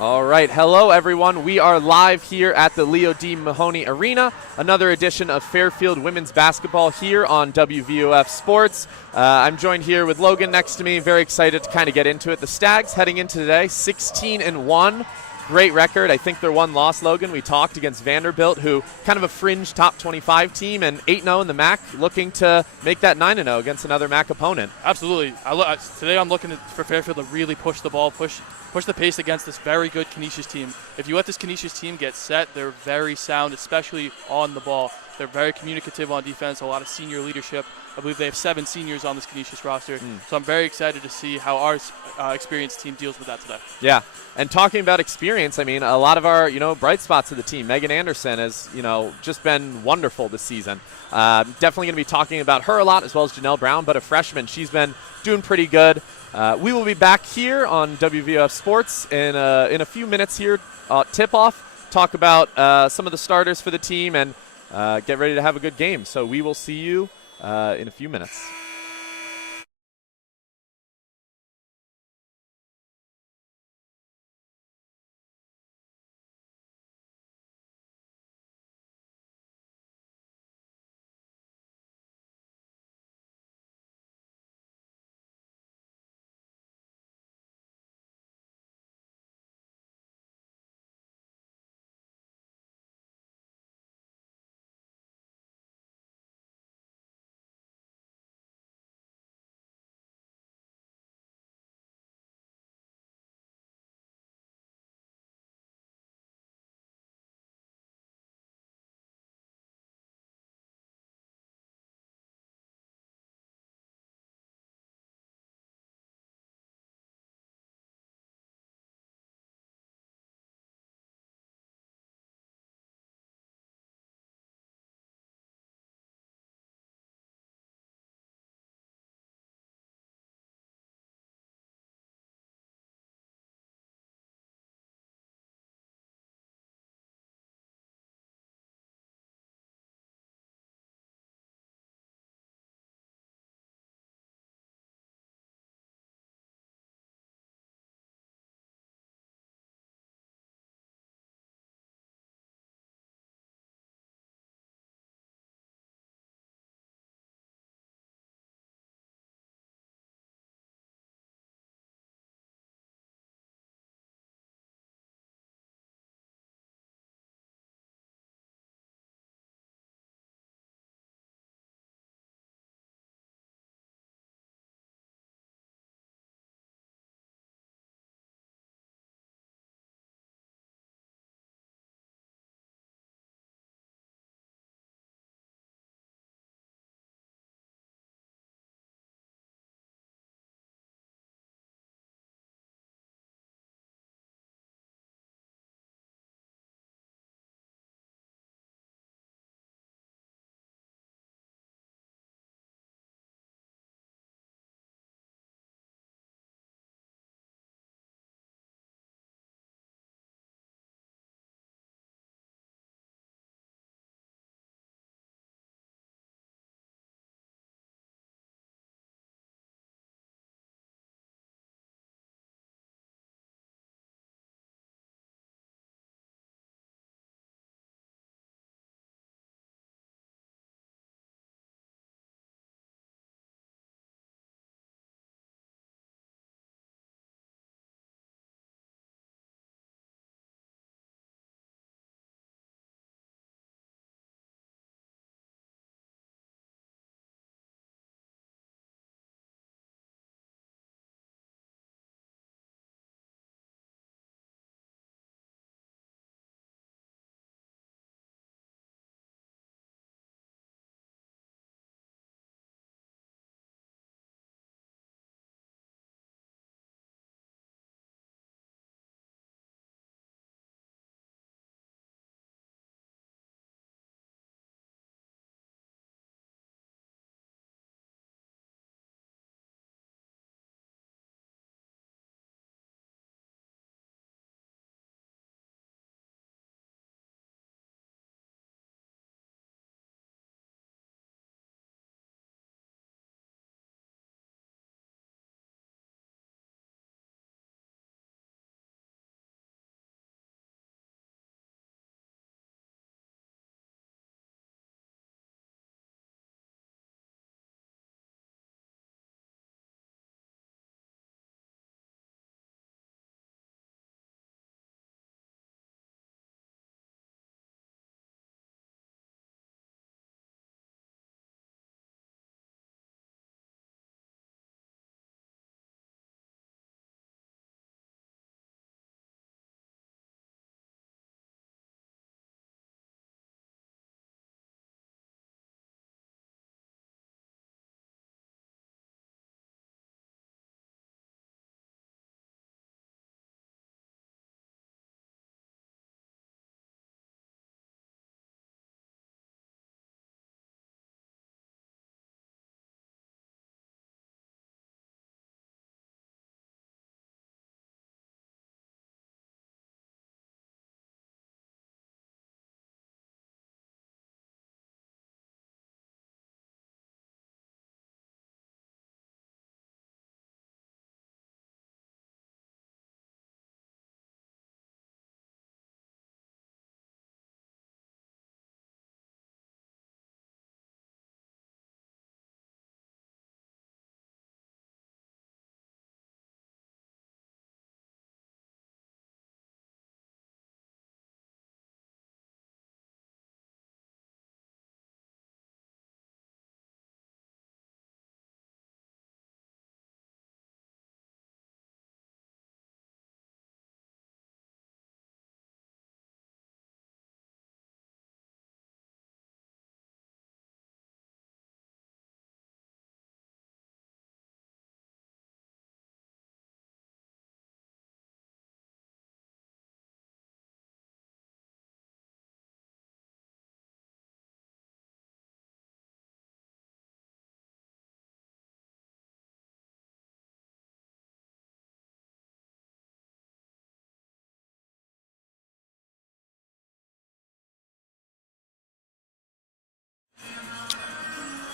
All right. Hello, everyone. We are live here at the Leo D. Mahoney Arena. Another edition of Fairfield women's basketball here on WVOF Sports. I'm joined here with Logan next to me. Very excited to kind of get into it. The Stags heading into today, 16-1. Great record. I think their one loss, Logan, we talked against Vanderbilt, who kind of a fringe top 25 team, and 8-0 in the MAC, looking to make that 9-0 against another MAC opponent. Absolutely. Today I'm looking for Fairfield to really push the ball, push the pace against this very good Canisius team. If you let this Canisius team get set, they're very sound, especially on the ball. They're very communicative on defense, a lot of senior leadership. I believe they have 7 seniors on this Canisius roster. So I'm very excited to see how our experienced team deals with that today. Yeah, and talking about experience, I mean, a lot of our, bright spots of the team. Megan Anderson has, just been wonderful this season. Definitely going to be talking about her a lot, as well as Janelle Brown, but a freshman. She's been doing pretty good. We will be back here on WVOF Sports in a few minutes here, tip-off, talk about some of the starters for the team, and get ready to have a good game. So we will see you in a few minutes.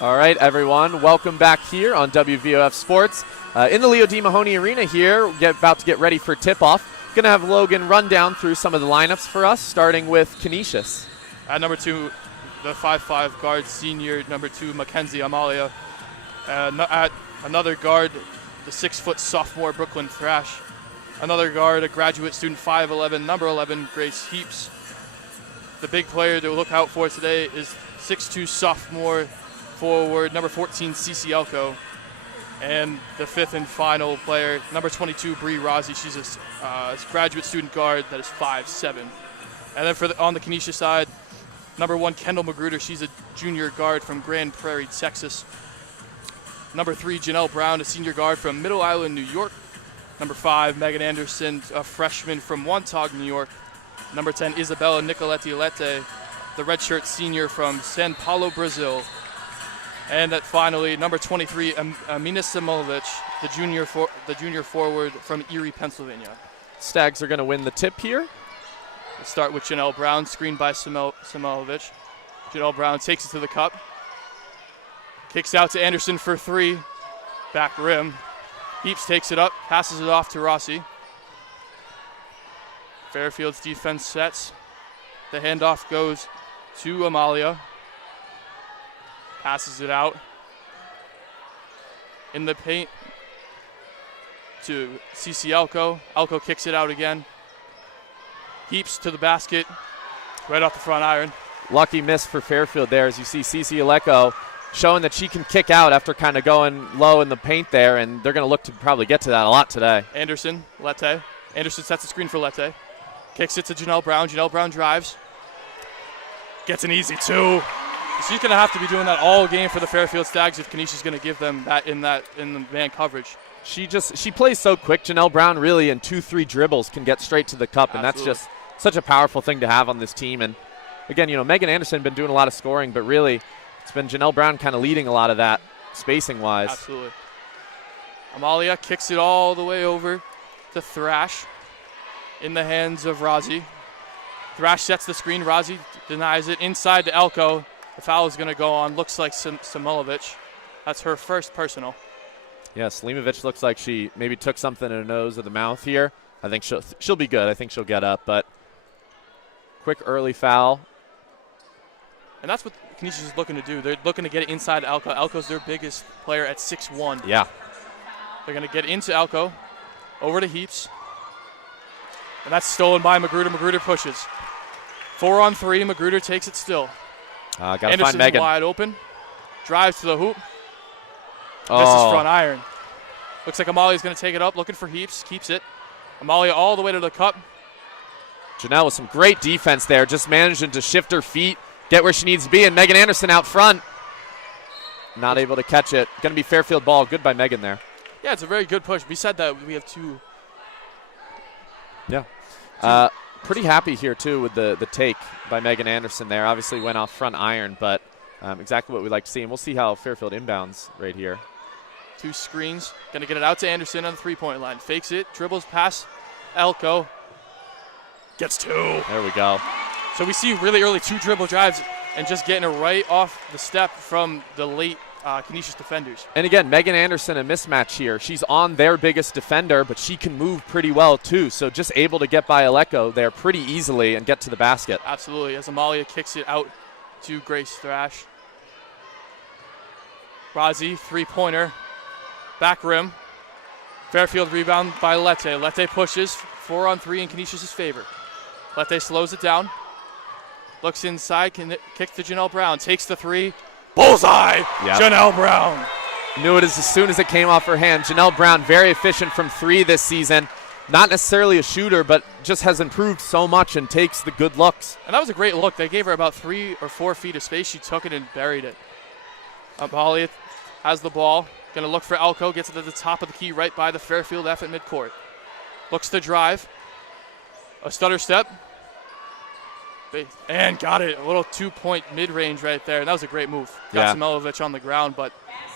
All right, everyone, welcome back here on WVOF Sports. In the Leo D. Mahoney Arena here, about to get ready for tip-off. Going to have Logan run down through some of the lineups for us, starting with Canisius. At number 2, the 5'5" guard, senior, number 2, Mackenzie Amalia. At another guard, the 6-foot sophomore, Brooklyn Thrash. Another guard, a graduate student, 5'11", number 11, Grace Heaps. The big player to look out for today is 6'2" sophomore forward, number 14, Cici Elko. And the 5th and final player, number 22, Bree Rossi. She's a graduate student guard that is 5'7". And then on the Canisius side, number 1, Kendall Magruder. She's a junior guard from Grand Prairie, Texas. Number 3, Janelle Brown, a senior guard from Middle Island, New York. Number 5, Megan Anderson, a freshman from Wantagh, New York. Number 10, Isabella Nicoletti Lette, the redshirt senior from São Paulo, Brazil. And finally, number 23, Amina Simovic, the junior forward from Erie, Pennsylvania. Stags are going to win the tip here. We'll start with Janelle Brown, screened by Simovic. Janelle Brown takes it to the cup. Kicks out to Anderson for 3. Back rim. Heaps takes it up, passes it off to Rossi. Fairfield's defense sets. The handoff goes to Amalia. Passes it out. In the paint to Cici Elko. Elko kicks it out again. Heaps to the basket. Right off the front iron. Lucky miss for Fairfield there as you see Cici Elko showing that she can kick out after kind of going low in the paint there, and they're going to look to probably get to that a lot today. Anderson, Lette. Anderson sets the screen for Lette. Kicks it to Janelle Brown. Janelle Brown drives. Gets an easy 2. She's going to have to be doing that all game for the Fairfield Stags if Canisius is going to give them that in the man coverage. She plays so quick. Janelle Brown really in 2-3 dribbles can get straight to the cup, and Absolutely. that's just such a powerful thing to have on this team. And again, Megan Anderson been doing a lot of scoring, but really it's been Janelle Brown kind of leading a lot of that spacing-wise. Absolutely. Amalia kicks it all the way over to Thrash in the hands of Rossi. Thrash sets the screen. Rossi denies it inside to Elko. The foul is going to go on. Looks like Simovic. That's her first personal. Yeah, Slimovic looks like she maybe took something in her nose or the mouth here. I think she'll be good. I think she'll get up, but quick early foul. And that's what Canisius is looking to do. They're looking to get it inside Elko. Elko's their biggest player at 6'1". Yeah. They're going to get into Elko, over to Heaps. And that's stolen by Magruder. Magruder pushes. 4-on-3. Magruder takes it still. Got to find Anderson's Megan. wide open. Drives to the hoop. Oh. Misses front iron. Looks like Amalia's going to take it up, looking for Heaps. Keeps it. Amalia all the way to the cup. Janelle with some great defense there, just managing to shift her feet, get where she needs to be, and Megan Anderson out front. Not able to catch it. Going to be Fairfield ball. Good by Megan there. Yeah, it's a very good push. We said that we have 2. Yeah. Pretty happy here, too, with the take by Megan Anderson there. Obviously went off front iron, but exactly what we like to see. And we'll see how Fairfield inbounds right here. 2 screens. Going to get it out to Anderson on the 3-point line. Fakes it. Dribbles past Elko. Gets 2. There we go. So we see really early 2 dribble drives and just getting it right off the step from the late Canisius defenders. And again, Megan Anderson, a mismatch here. She's on their biggest defender, but she can move pretty well too. So just able to get by Aleko there pretty easily and get to the basket. Absolutely, as Amalia kicks it out to Grace Thrash. Rossi, 3-pointer, back rim. Fairfield rebound by Lette. Lette pushes, 4-on-3 in Canisius' favor. Lette slows it down. Looks inside, kicks to Janelle Brown. Takes the 3. Bullseye! Yep. Janelle Brown. Knew it as soon as it came off her hand. Janelle Brown, very efficient from 3 this season. Not necessarily a shooter, but just has improved so much and takes the good looks. And that was a great look. They gave her about 3 or 4 feet of space. She took it and buried it. Amalia has the ball. Going to look for Elko. Gets it at the top of the key right by the Fairfield F at midcourt. Looks to drive. A stutter step. And got it. A little 2-point mid-range right there. And that was a great move. Got Simovic on the ground, but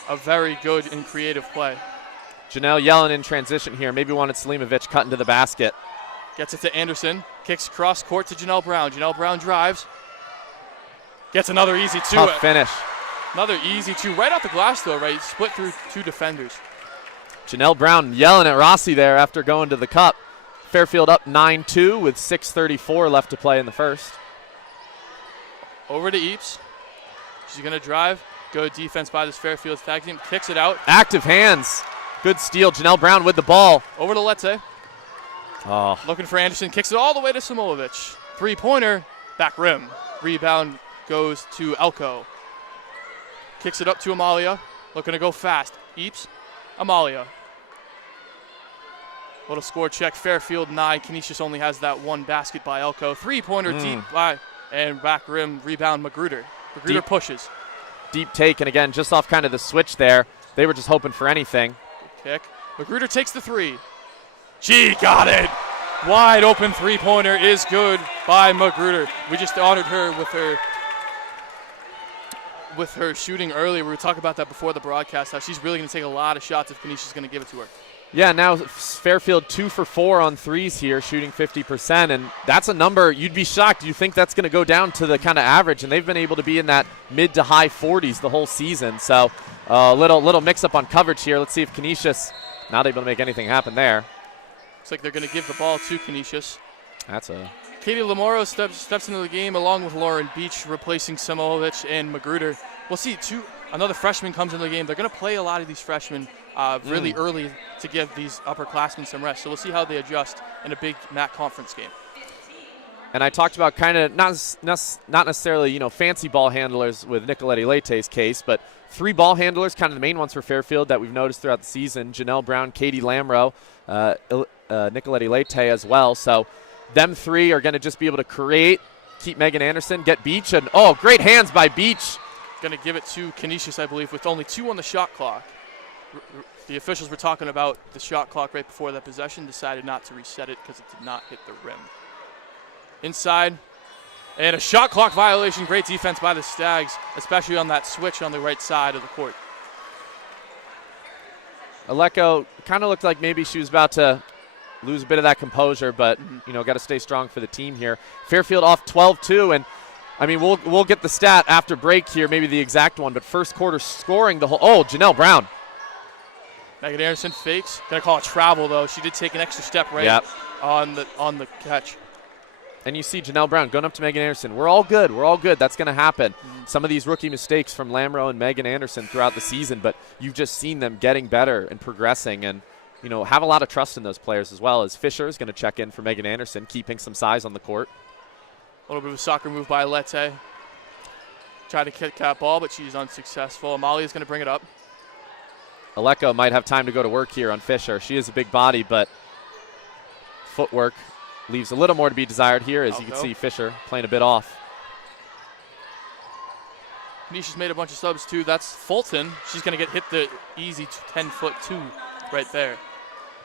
a very good and creative play. Janelle yelling in transition here. Maybe wanted Slimovic cutting to the basket. Gets it to Anderson. Kicks cross court to Janelle Brown. Janelle Brown drives. Gets another easy two. Tough finish. Another easy two. Right off the glass, though, right? Split through two defenders. Janelle Brown yelling at Rossi there after going to the cup. Fairfield up 9-2 with 6:34 left to play in the first. Over to Eaps. She's going to drive. Good defense by this Fairfield tag team. Kicks it out. Active hands. Good steal. Janelle Brown with the ball. Over to Lete. Oh. Looking for Anderson. Kicks it all the way to Samolovich. Three-pointer. Back rim. Rebound goes to Elko. Kicks it up to Amalia. Looking to go fast. Eaps. Amalia. Little score check. Fairfield 9. Canisius only has that one basket by Elko. Three-pointer deep by and back rim. Rebound Magruder. Magruder pushes. Deep take, and again, just off kind of the switch there. They were just hoping for anything. Good kick. Magruder takes the three. She got it. Wide open three-pointer is good by Magruder. We just honored her with her shooting earlier. We were talking about that before the broadcast, how she's really going to take a lot of shots if Canisius is going to give it to her. Yeah, now Fairfield 2 for 4 on threes here, shooting 50%, and that's a number you'd be shocked. You think that's going to go down to the kind of average, and they've been able to be in that mid to high 40s the whole season. So a little mix-up on coverage here. Let's see if Canisius not able to make anything happen there. Looks like they're going to give the ball to Canisius. That's a Katie Lamoro steps into the game along with Lauren Beach, replacing Samolovich and Magruder. We'll see another freshman comes into the game. They're going to play a lot of these freshmen really early to give these upperclassmen some rest. So we'll see how they adjust in a big MAC conference game. And I talked about kind of not necessarily, fancy ball handlers with Nicoletti Leite's case, but 3 ball handlers, kind of the main ones for Fairfield that we've noticed throughout the season. Janelle Brown, Katie Lamro, Nicoletti Leite as well. So them 3 are going to just be able to create, keep Megan Anderson, get Beach, and great hands by Beach. Going to give it to Canisius, I believe, with only 2 on the shot clock. The officials were talking about the shot clock right before that possession, decided not to reset it because it did not hit the rim. Inside, and a shot clock violation. Great defense by the Stags, especially on that switch on the right side of the court. Aleko kind of looked like maybe she was about to lose a bit of that composure, but, got to stay strong for the team here. Fairfield off 12-2, and, we'll get the stat after break here, maybe the exact one, but first quarter scoring the whole – Janelle Brown. Megan Anderson fakes. Going to call it travel, though. She did take an extra step on the catch. And you see Janelle Brown going up to Megan Anderson. We're all good. That's going to happen. Some of these rookie mistakes from Lamro and Megan Anderson throughout the season, but you've just seen them getting better and progressing and, have a lot of trust in those players as well. As Fisher is going to check in for Megan Anderson, keeping some size on the court. A little bit of a soccer move by Lete. Tried to kick that ball, but she's unsuccessful. Amalia is going to bring it up. Aleko might have time to go to work here on Fisher. She is a big body, but footwork leaves a little more to be desired here, as you can see Fisher playing a bit off. Canisius made a bunch of subs, too. That's Fulton. She's going to get hit the easy 10-foot 2 right there.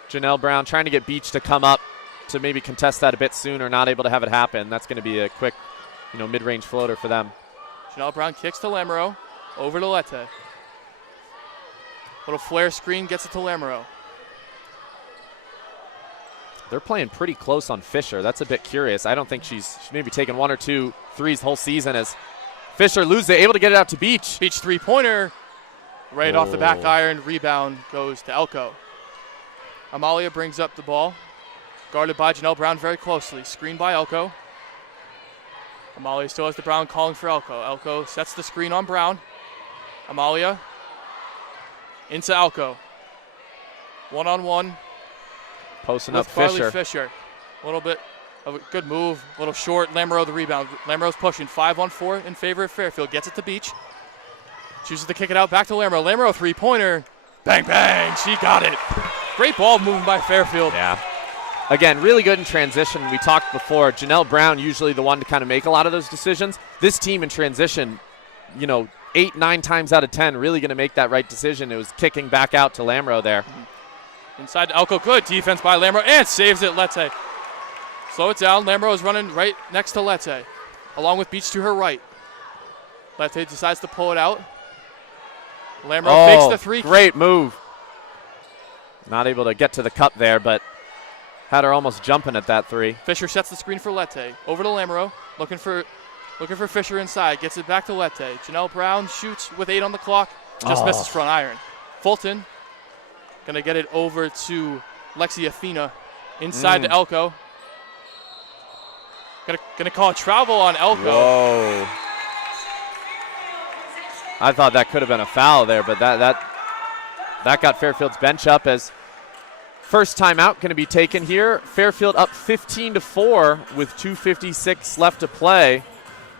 Janelle Brown trying to get Beach to come up to maybe contest that a bit sooner, not able to have it happen. That's going to be a quick, mid-range floater for them. Janelle Brown kicks to Lamro, over to Lete. Little flare screen gets it to Lamro. They're playing pretty close on Fisher. That's a bit curious. I don't think she's maybe taken 1 or 2 threes the whole season as Fisher loses it, able to get it out to Beach. Beach three-pointer. Right off the back iron. Rebound goes to Elko. Amalia brings up the ball. Guarded by Janelle Brown very closely. Screened by Elko. Amalia still has the Brown calling for Elko. Elko sets the screen on Brown. Amalia into Elko. One-on-one. Posting up Fisher. A little bit of a good move. A little short. Lamro the rebound. Lamro's pushing 5-on-4 in favor of Fairfield. Gets it to Beach. Chooses to kick it out back to Lamro. Lamro three-pointer. Bang, bang. She got it. Great ball movement by Fairfield. Yeah. Again, really good in transition. We talked before. Janelle Brown usually the one to kind of make a lot of those decisions. This team in transition, 8-9 times out of 10 really going to make that right decision. It was kicking back out to Lamro there. Inside to Elko. Good defense by Lamro and saves it. Lete. Slow it down. Lamro is running right next to Lete, along with Beach to her right. Lete decides to pull it out. Lamro fakes the three. Great move. Not able to get to the cup there, but had her almost jumping at that three. Fisher sets the screen for Lete. Over to Lamro, looking for Looking for Fisher inside. Gets it back to Lette. Janelle Brown shoots with 8 on the clock. Just misses front iron. Fulton going to get it over to Lexi Athena. Inside to Elko. Gonna call a travel on Elko. Whoa. I thought that could have been a foul there, but that got Fairfield's bench up as first timeout going to be taken here. Fairfield up 15-4 with 2:56 left to play.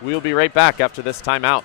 We'll be right back after this timeout.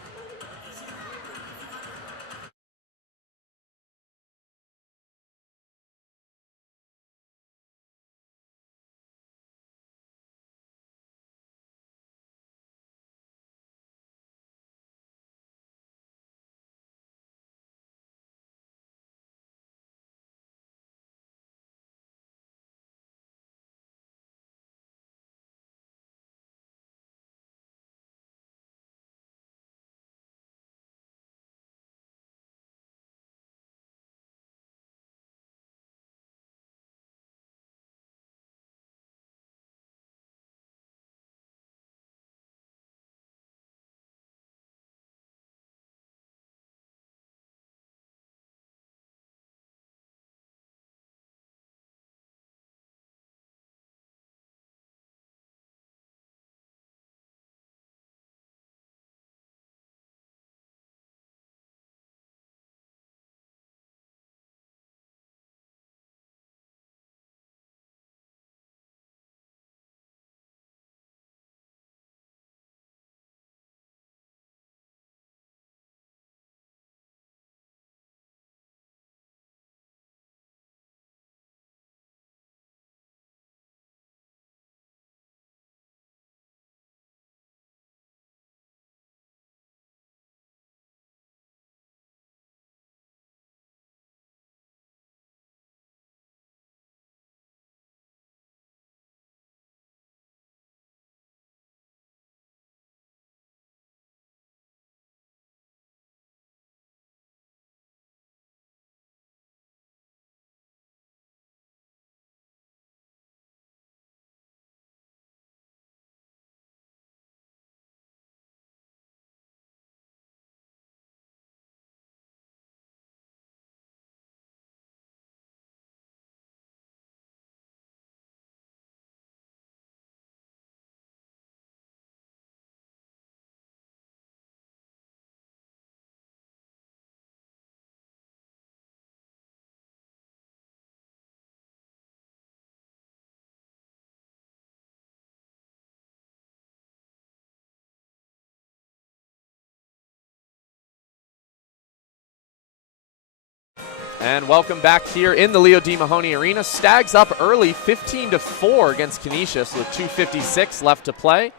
And welcome back here in the Leo D. Mahoney Arena. Stags up early, 15-4 against Canisius with 2:56 left to play.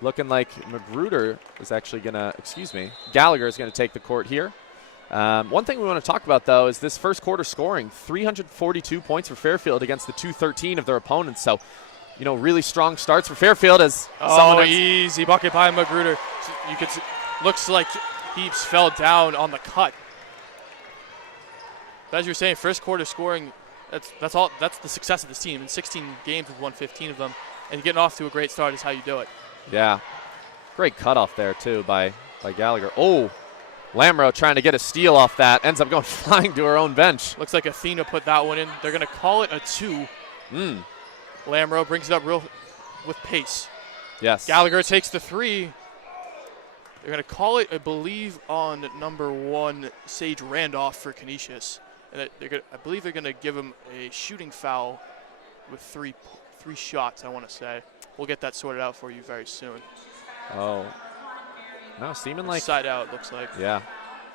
Looking like Magruder is actually going to, Gallagher is going to take the court here. One thing we want to talk about, though, is this first quarter scoring. 342 points for Fairfield against the 213 of their opponents. So, really strong starts for Fairfield as easy bucket by Magruder. You could looks like Heaps fell down on the cut. But as you're saying, first quarter scoring, that's all. That's the success of this team. In 16 games, we've won 15 of them, and getting off to a great start is how you do it. Yeah, great cutoff there too by Gallagher. Oh, Lamro trying to get a steal off that, ends up going flying to her own bench. Looks like Athena put that one in. They're going to call it a 2. Lamro brings it up with pace. Yes. Gallagher takes the 3. They're going to call it, I believe, on number 1, Sage Randolph for Canisius. And I believe they're going to give him a shooting foul with three shots, I want to say. We'll get that sorted out for you very soon. Oh. No, seeming like side out, looks like. Yeah.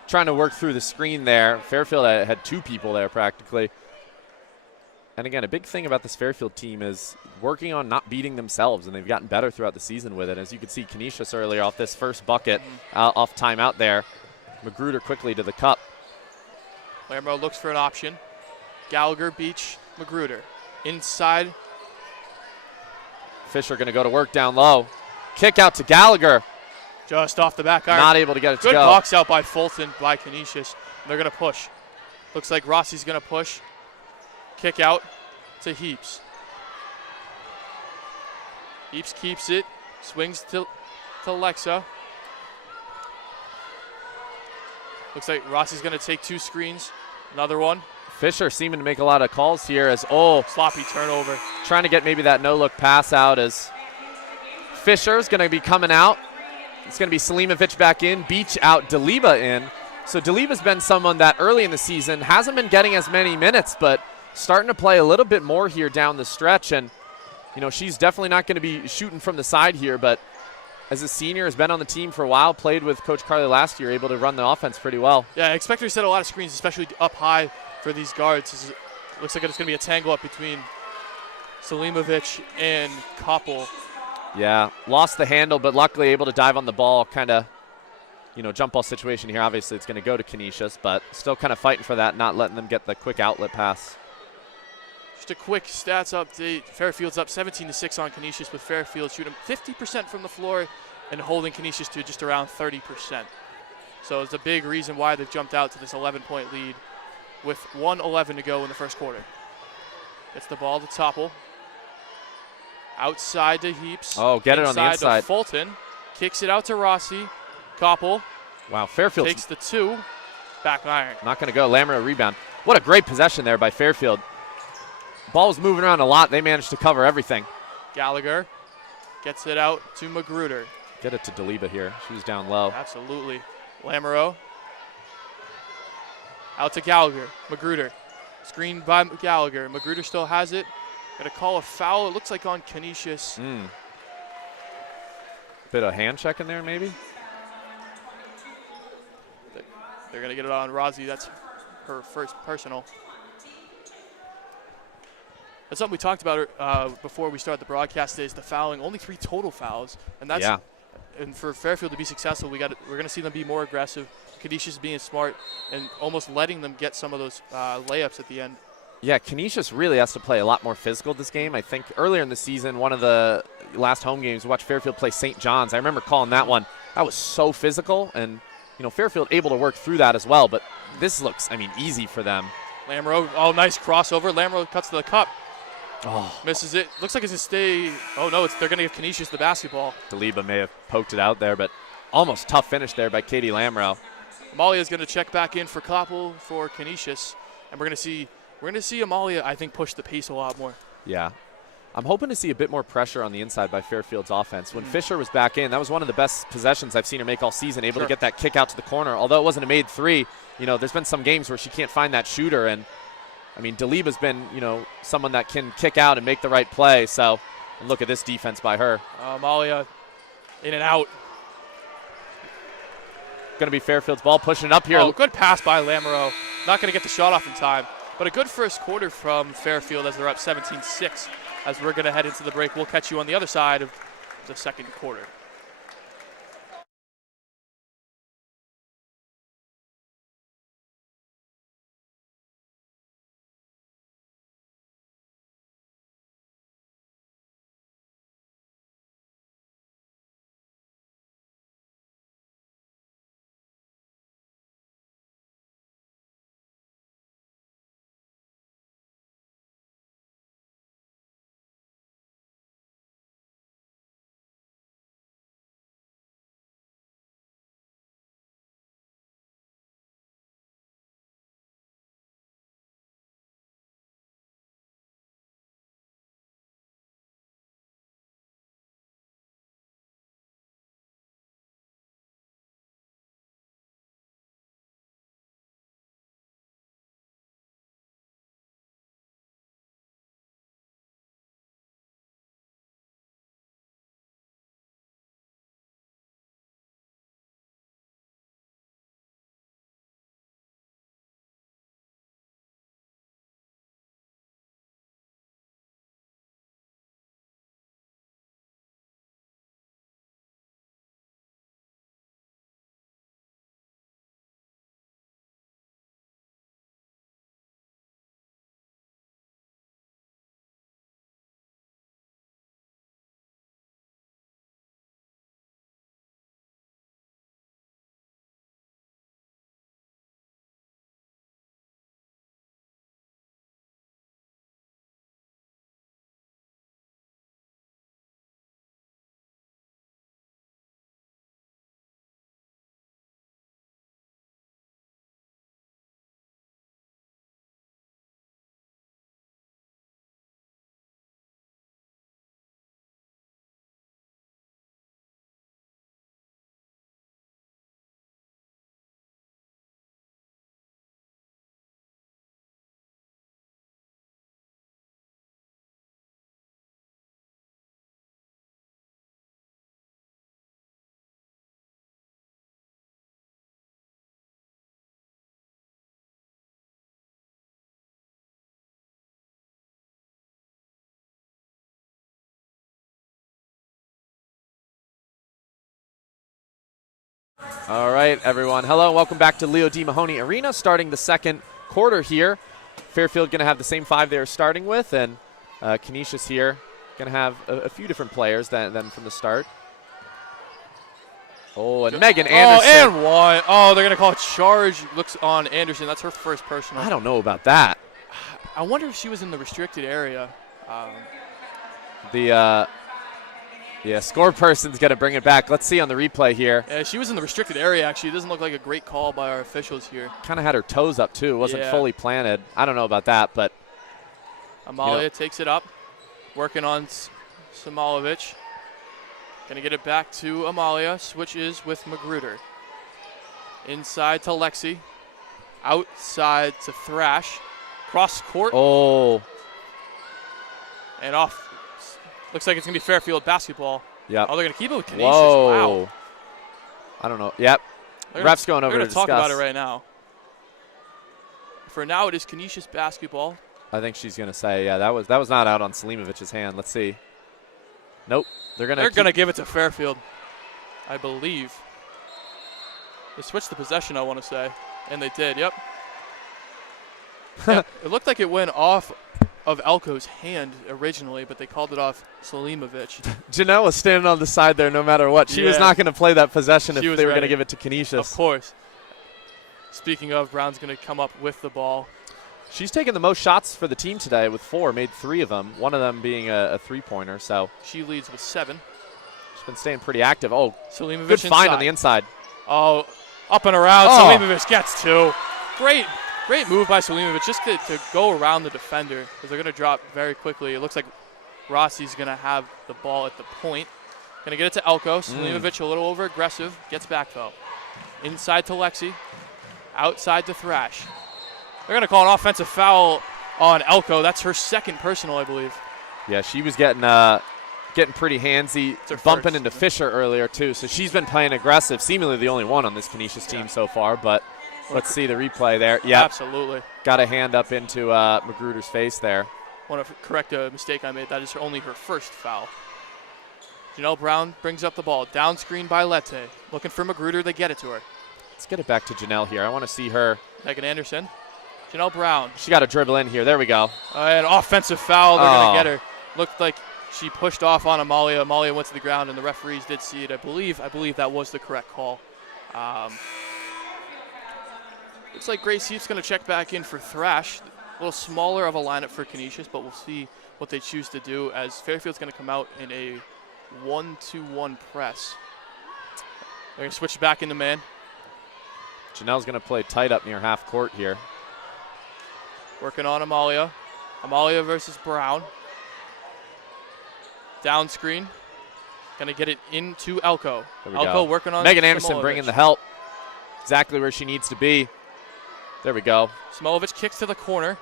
Trying to work through the screen there. Fairfield had 2 people there practically. And again, a big thing about this Fairfield team is working on not beating themselves, and they've gotten better throughout the season with it. As you could see, Canisius earlier off this first bucket, off timeout there. Magruder quickly to the cup. Lamro looks for an option. Gallagher, Beach, Magruder. Inside. Fisher going to go to work down low. Kick out to Gallagher. Just off the back iron. Not able to get it to go. Good box out by Fulton, by Canisius. They're going to push. Looks like Rossi's going to push. Kick out to Heaps. Heaps keeps it. Swings to to Lexa. Looks like Rossi's going to take 2 screens. Another one. Fisher seeming to make a lot of calls here as, sloppy turnover. Trying to get maybe that no-look pass out as Fisher's going to be coming out. It's going to be Selimovic back in, Beach out, Deliba in. So Deliba's been someone that early in the season hasn't been getting as many minutes, but starting to play a little bit more here down the stretch. And, she's definitely not going to be shooting from the side here, but as a senior, has been on the team for a while, played with Coach Carly last year, able to run the offense pretty well. Yeah, I expect her to set a lot of screens, especially up high for these guards. It looks like it's going to be a tangle up between Selimovic and Koppel. Yeah, lost the handle, but luckily able to dive on the ball, kind of, jump ball situation here. Obviously, it's going to go to Canisius, but still kind of fighting for that, not letting them get the quick outlet pass. Just a quick stats update. Fairfield's up 17-6 on Canisius, with Fairfield shooting 50% from the floor and holding Canisius to just around 30%. So it's a big reason why they've jumped out to this 11-point lead with 1:11 to go in the first quarter. Gets the ball to Toppel. Outside to Heaps. Oh, get it on the inside. To Fulton. Kicks it out to Rossi. Koppel. Wow, Fairfield takes the 2. Back iron. Not going to go. Lamoureux rebound. What a great possession there by Fairfield. Ball was moving around a lot. They managed to cover everything. Gallagher gets it out to Magruder. Get it to Deliba here. She was down low. Absolutely. Lamoureux. Out to Gallagher. Magruder. Screened by Gallagher. Magruder still has it. Going to call a foul. It looks like on Canisius. Bit of hand check in there, maybe? They're going to get it on Rozzi. That's her first personal. That's something we talked about before we started the broadcast today, is the fouling. Only 3 total fouls. And that's and for Fairfield to be successful, we're going to see them be more aggressive. Canisius being smart and almost letting them get some of those layups at the end. Yeah, Canisius really has to play a lot more physical this game. I think earlier in the season, one of the last home games, we watched Fairfield play St. John's. I remember calling that one. That was so physical, and Fairfield able to work through that as well. But this looks, easy for them. Lamoureux, nice crossover. Lamoureux cuts to the cup. Oh. Misses it. Looks like it's a stay. Oh, no, they're going to give Canisius the basketball. Deliba may have poked it out there, but almost tough finish there by Katie Lamoureux. Amalia is going to check back in for Koppel for Canisius, and we're going to see Amalia, I think, push the pace a lot more. Yeah. I'm hoping to see a bit more pressure on the inside by Fairfield's offense. When Fisher was back in, that was one of the best possessions I've seen her make all season, able to get that kick out to the corner. Although it wasn't a made 3, there's been some games where she can't find that shooter, and Deliba's been, someone that can kick out and make the right play. So, and look at this defense by her. Amalia in and out. Going to be Fairfield's ball, pushing it up here. Oh, good pass by Lamoureux. Not going to get the shot off in time. But a good first quarter from Fairfield as they're up 17-6. As we're going to head into the break, we'll catch you on the other side of the second quarter. All right, everyone. Hello, welcome back to Leo D. Mahoney Arena. Starting the second quarter here. Fairfield going to have the same 5 they were starting with, and Canisius here going to have a few different players than from the start. Oh, and Megan Anderson. Oh, and one. Oh, they're going to call a charge. Looks on Anderson. That's her first personal. I don't know about that. I wonder if she was in the restricted area. Score person's going to bring it back. Let's see on the replay here. Yeah, she was in the restricted area, actually. It doesn't look like a great call by our officials here. Kind of had her toes up, too. It wasn't fully planted. I don't know about that, but. Amalia takes it up, working on Simolovich. Going to get it back to Amalia. Switches with Magruder. Inside to Lexi. Outside to Thrash. Cross court. Oh. And off. Looks like it's going to be Fairfield basketball. Yeah. Oh, they're going to keep it with Canisius. Whoa. Wow. I don't know. Yep. Ref's going over to discuss. Talk about it right now. For now, it is Canisius basketball. I think she's going to say, that was not out on Selimovich's hand. Let's see. Nope. They're going to give it to Fairfield, I believe. They switched the possession, I want to say, and they did. Yep. Yep. It looked like it went off of Elko's hand originally, but they called it off Selimovic. Janelle was standing on the side there no matter what. She was not going to play that possession if they were going to give it to Canisius. Of course. Speaking of, Brown's going to come up with the ball. She's taken the most shots for the team today with 4, made 3 of them, one of them being a three-pointer. So she leads with 7. She's been staying pretty active. Oh, Selimovic good find on the inside. Oh, up and around. Oh. Selimovic gets 2. Great move by Selimovic just to go around the defender because they're going to drop very quickly. It looks like Rossi's going to have the ball at the point. Going to get it to Elko. Selimovic a little over-aggressive. Gets back, though. Inside to Lexi. Outside to Thrash. They're going to call an offensive foul on Elko. That's her second personal, I believe. Yeah, she was getting pretty handsy, bumping into Fisher earlier, too. So she's been playing aggressive, seemingly the only one on this Canisius team so far. But let's see the replay there. Yeah, absolutely. Got a hand up into Magruder's face there. I want to correct a mistake I made. That is only her first foul. Janelle Brown brings up the ball. Down screen by Lette. Looking for Magruder. They get it to her. Let's get it back to Janelle here. I want to see her. Megan Anderson. Janelle Brown. She got to dribble in here. There we go. An offensive foul. They're going to get her. Looked like she pushed off on Amalia. Amalia went to the ground, and the referees did see it. I believe that was the correct call. Looks like Grace Heap's going to check back in for Thrash. A little smaller of a lineup for Canisius, but we'll see what they choose to do as Fairfield's going to come out in a 1-2-1 press. They're going to switch back into man. Janelle's going to play tight up near half court here. Working on Amalia. Amalia versus Brown. Down screen. Going to get it into Elko. Elko working on Megan Anderson bringing the help. Exactly where she needs to be. There we go. Simolovich kicks to the corner.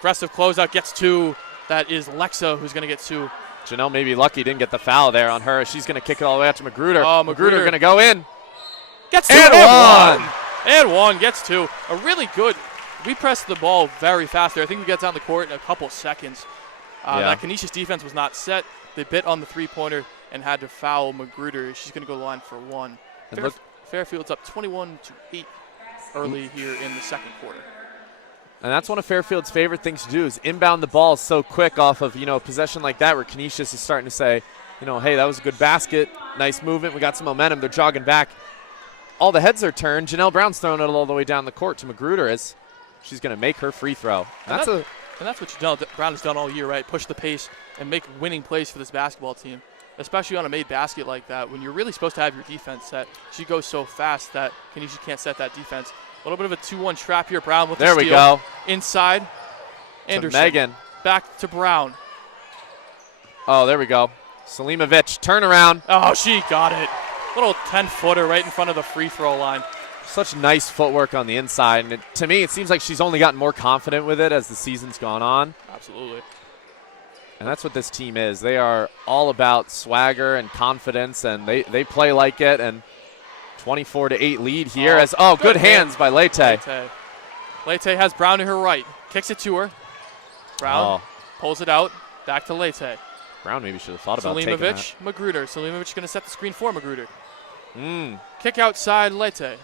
Aggressive closeout gets 2. That is Lexa who's going to get 2. Janelle may be lucky didn't get the foul there on her. She's going to kick it all the way out to Magruder. Oh, Magruder going to go in. Gets 2 and 1. And 1 gets 2. A really good. We pressed the ball very fast there. I think we got down the court in a couple seconds. That Canisius defense was not set. They bit on the three-pointer and had to foul Magruder. She's going to go to the line for 1. Fairfield's up 21-8 early here in the second quarter. And that's one of Fairfield's favorite things to do is inbound the ball so quick off of, a possession like that where Canisius is starting to say, hey, that was a good basket. Nice movement. We got some momentum. They're jogging back. All the heads are turned. Janelle Brown's throwing it all the way down the court to Magruder as she's going to make her free throw. And that's what Janelle Brown has done all year, right? Push the pace and make winning plays for this basketball team, especially on a made basket like that. When you're really supposed to have your defense set, she goes so fast that Canisius can't set that defense. A little bit of a 2-1 trap here. Brown with the steal. There we go. Inside. Anderson. To Megan. Back to Brown. Oh, there we go. Selimovic, turnaround. Oh, she got it. Little 10-footer right in front of the free throw line. Such nice footwork on the inside. And to me, it seems like she's only gotten more confident with it as the season's gone on. Absolutely. And that's what this team is. They are all about swagger and confidence, and they play like it. And 24-8 lead here as good hands by Lete. Lete has Brown to her right. Kicks it to her. Brown pulls it out. Back to Lete. Brown maybe should have thought about taking that. Magruder. Selimovic going to set the screen for Magruder. Kick outside, Lete.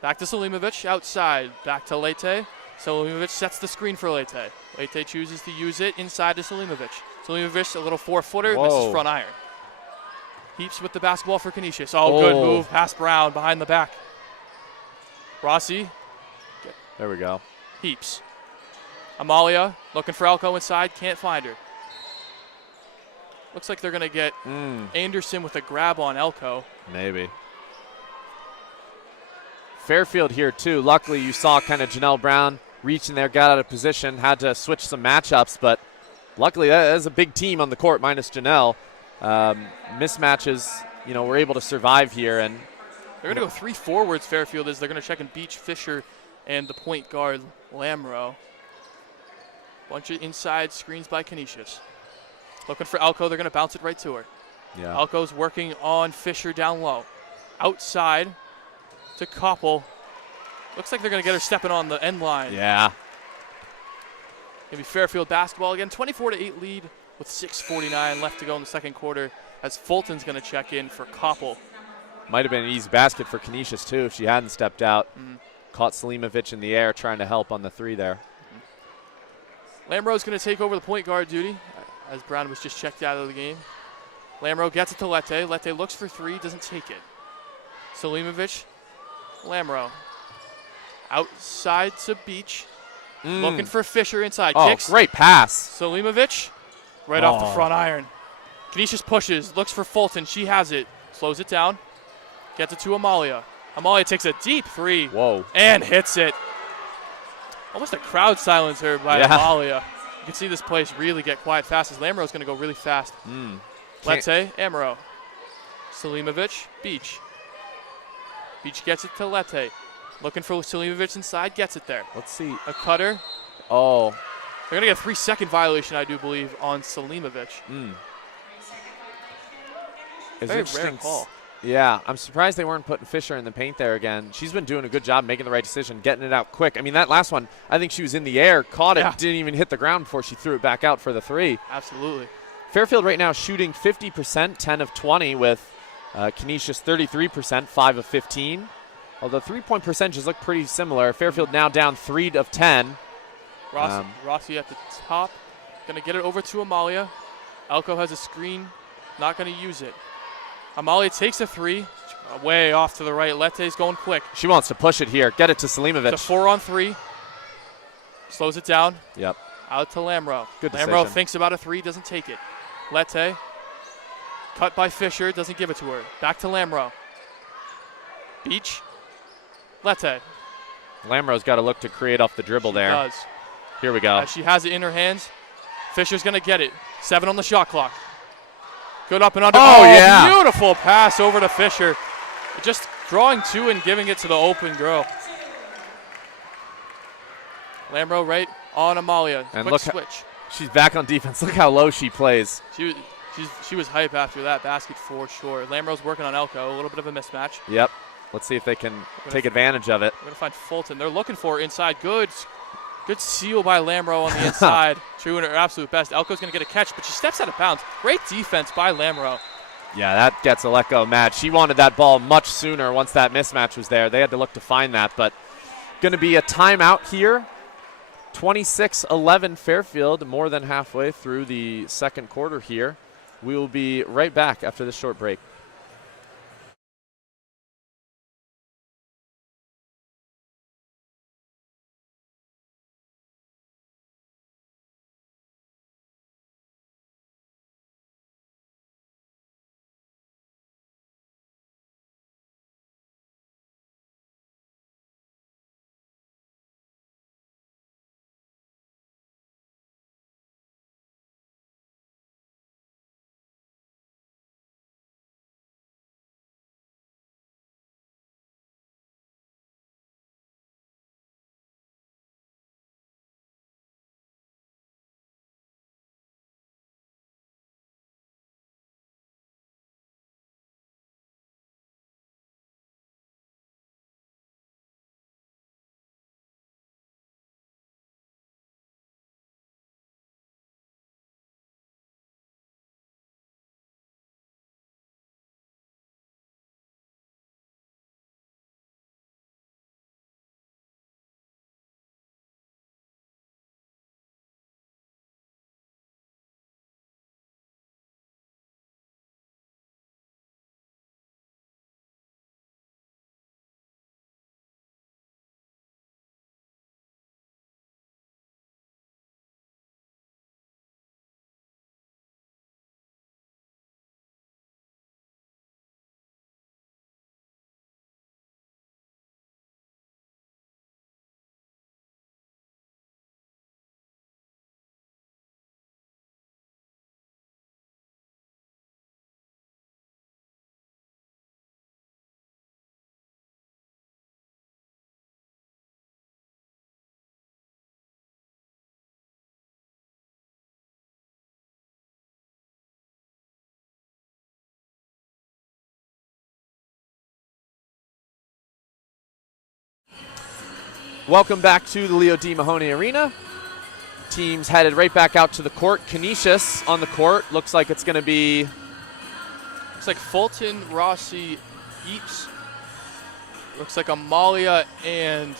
Back to Selimovic, outside. Back to Lete. Selimovic sets the screen for Lete. Lete chooses to use it inside to Selimovic. Selimovic, a little 4-footer, misses front iron. Heaps with the basketball for Canisius. Oh, good move. Pass Brown behind the back. Rossi. There we go. Heaps. Amalia looking for Elko inside. Can't find her. Looks like they're going to get Anderson with a grab on Elko. Maybe. Fairfield here, too. Luckily, you saw kind of Janelle Brown reach in there, got out of position, had to switch some matchups, but luckily that is a big team on the court minus Janelle. Mismatches, we're able to survive here. And they're going to go 3 forwards, Fairfield is. They're going to check in Beach, Fisher, and the point guard, Lamro. Bunch of inside screens by Canisius. Looking for Elko. They're going to bounce it right to her. Yeah. Elko's working on Fisher down low. Outside to Koppel. Looks like they're going to get her stepping on the end line. Yeah. Maybe Fairfield basketball again. 24-8 lead with 6:49 left to go in the second quarter as Fulton's going to check in for Koppel. Might have been an easy basket for Canisius, too, if she hadn't stepped out. Caught Selimovic in the air trying to help on the 3 there. Lamro's going to take over the point guard duty as Brown was just checked out of the game. Lamro gets it to Lete. Lete looks for 3, doesn't take it. Selimovic, Lamro. Outside to Beach. Looking for Fisher inside. Kicks. Great pass. Selimovic right off the front iron. Canisius pushes, looks for Fulton. She has it. Slows it down. Gets it to Amalia. Amalia takes a deep 3. Whoa. And hits it. Almost a crowd silencer by Amalia. You can see this place really get quiet fast as Lamro's going to go really fast. Lete, Amaro. Selimovic, Beach. Beach gets it to Lete. Looking for Selimovic inside, gets it there. Let's see. A cutter. Oh. They're going to get a 3-second violation, I do believe, on Selimovic. Very rare call. Yeah, I'm surprised they weren't putting Fisher in the paint there again. She's been doing a good job making the right decision, getting it out quick. I mean, that last one, I think she was in the air, caught it, didn't even hit the ground before she threw it back out for the 3. Absolutely. Fairfield right now shooting 50%, 10 of 20, with Canisius 33%, 5 of 15. Although 3-point percentages look pretty similar. Fairfield now down 3 of 10. Rossi at the top. Going to get it over to Amalia. Elko has a screen. Not going to use it. Amalia takes a 3. Way off to the right. Lete's going quick. She wants to push it here. Get it to Selimovic. It's a 4-on-3. Slows it down. Yep. Out to Lamro. Good Lamro decision. thinks about a 3, doesn't take it. Lete. Cut by Fisher, doesn't give it to her. Back to Lamro. Beach. Lete. Lamro's got to look to create off the dribble there. Does. Here we go. She has it in her hands. Fisher's going to get it. 7 on the shot clock. Good up and under. Oh, yeah. Beautiful pass over to Fisher. Just drawing 2 and giving it to the open girl. Lamro right on Amalia. And Quick look, switch. She's back on defense. Look how low she plays. She was hype after that basket for sure. Lamro's working on Elko. A little bit of a mismatch. Yep. Let's see if they can take advantage of it. We're going to find Fulton. They're looking for her inside. Good seal by Lamro on the inside. True in her absolute best. Elko's going to get a catch, but she steps out of bounds. Great defense by Lamro. Yeah, that gets Aleko mad. She wanted that ball much sooner once that mismatch was there. They had to look to find that, but going to be a timeout here. 26-11 Fairfield, more than halfway through the second quarter here. We will be right back after this short break. Welcome back to the Leo D. Mahoney Arena. Teams headed right back out to the court. Canisius on the court. Looks like it's going to be... Looks like Fulton, Rossi, Eeps. Looks like Amalia and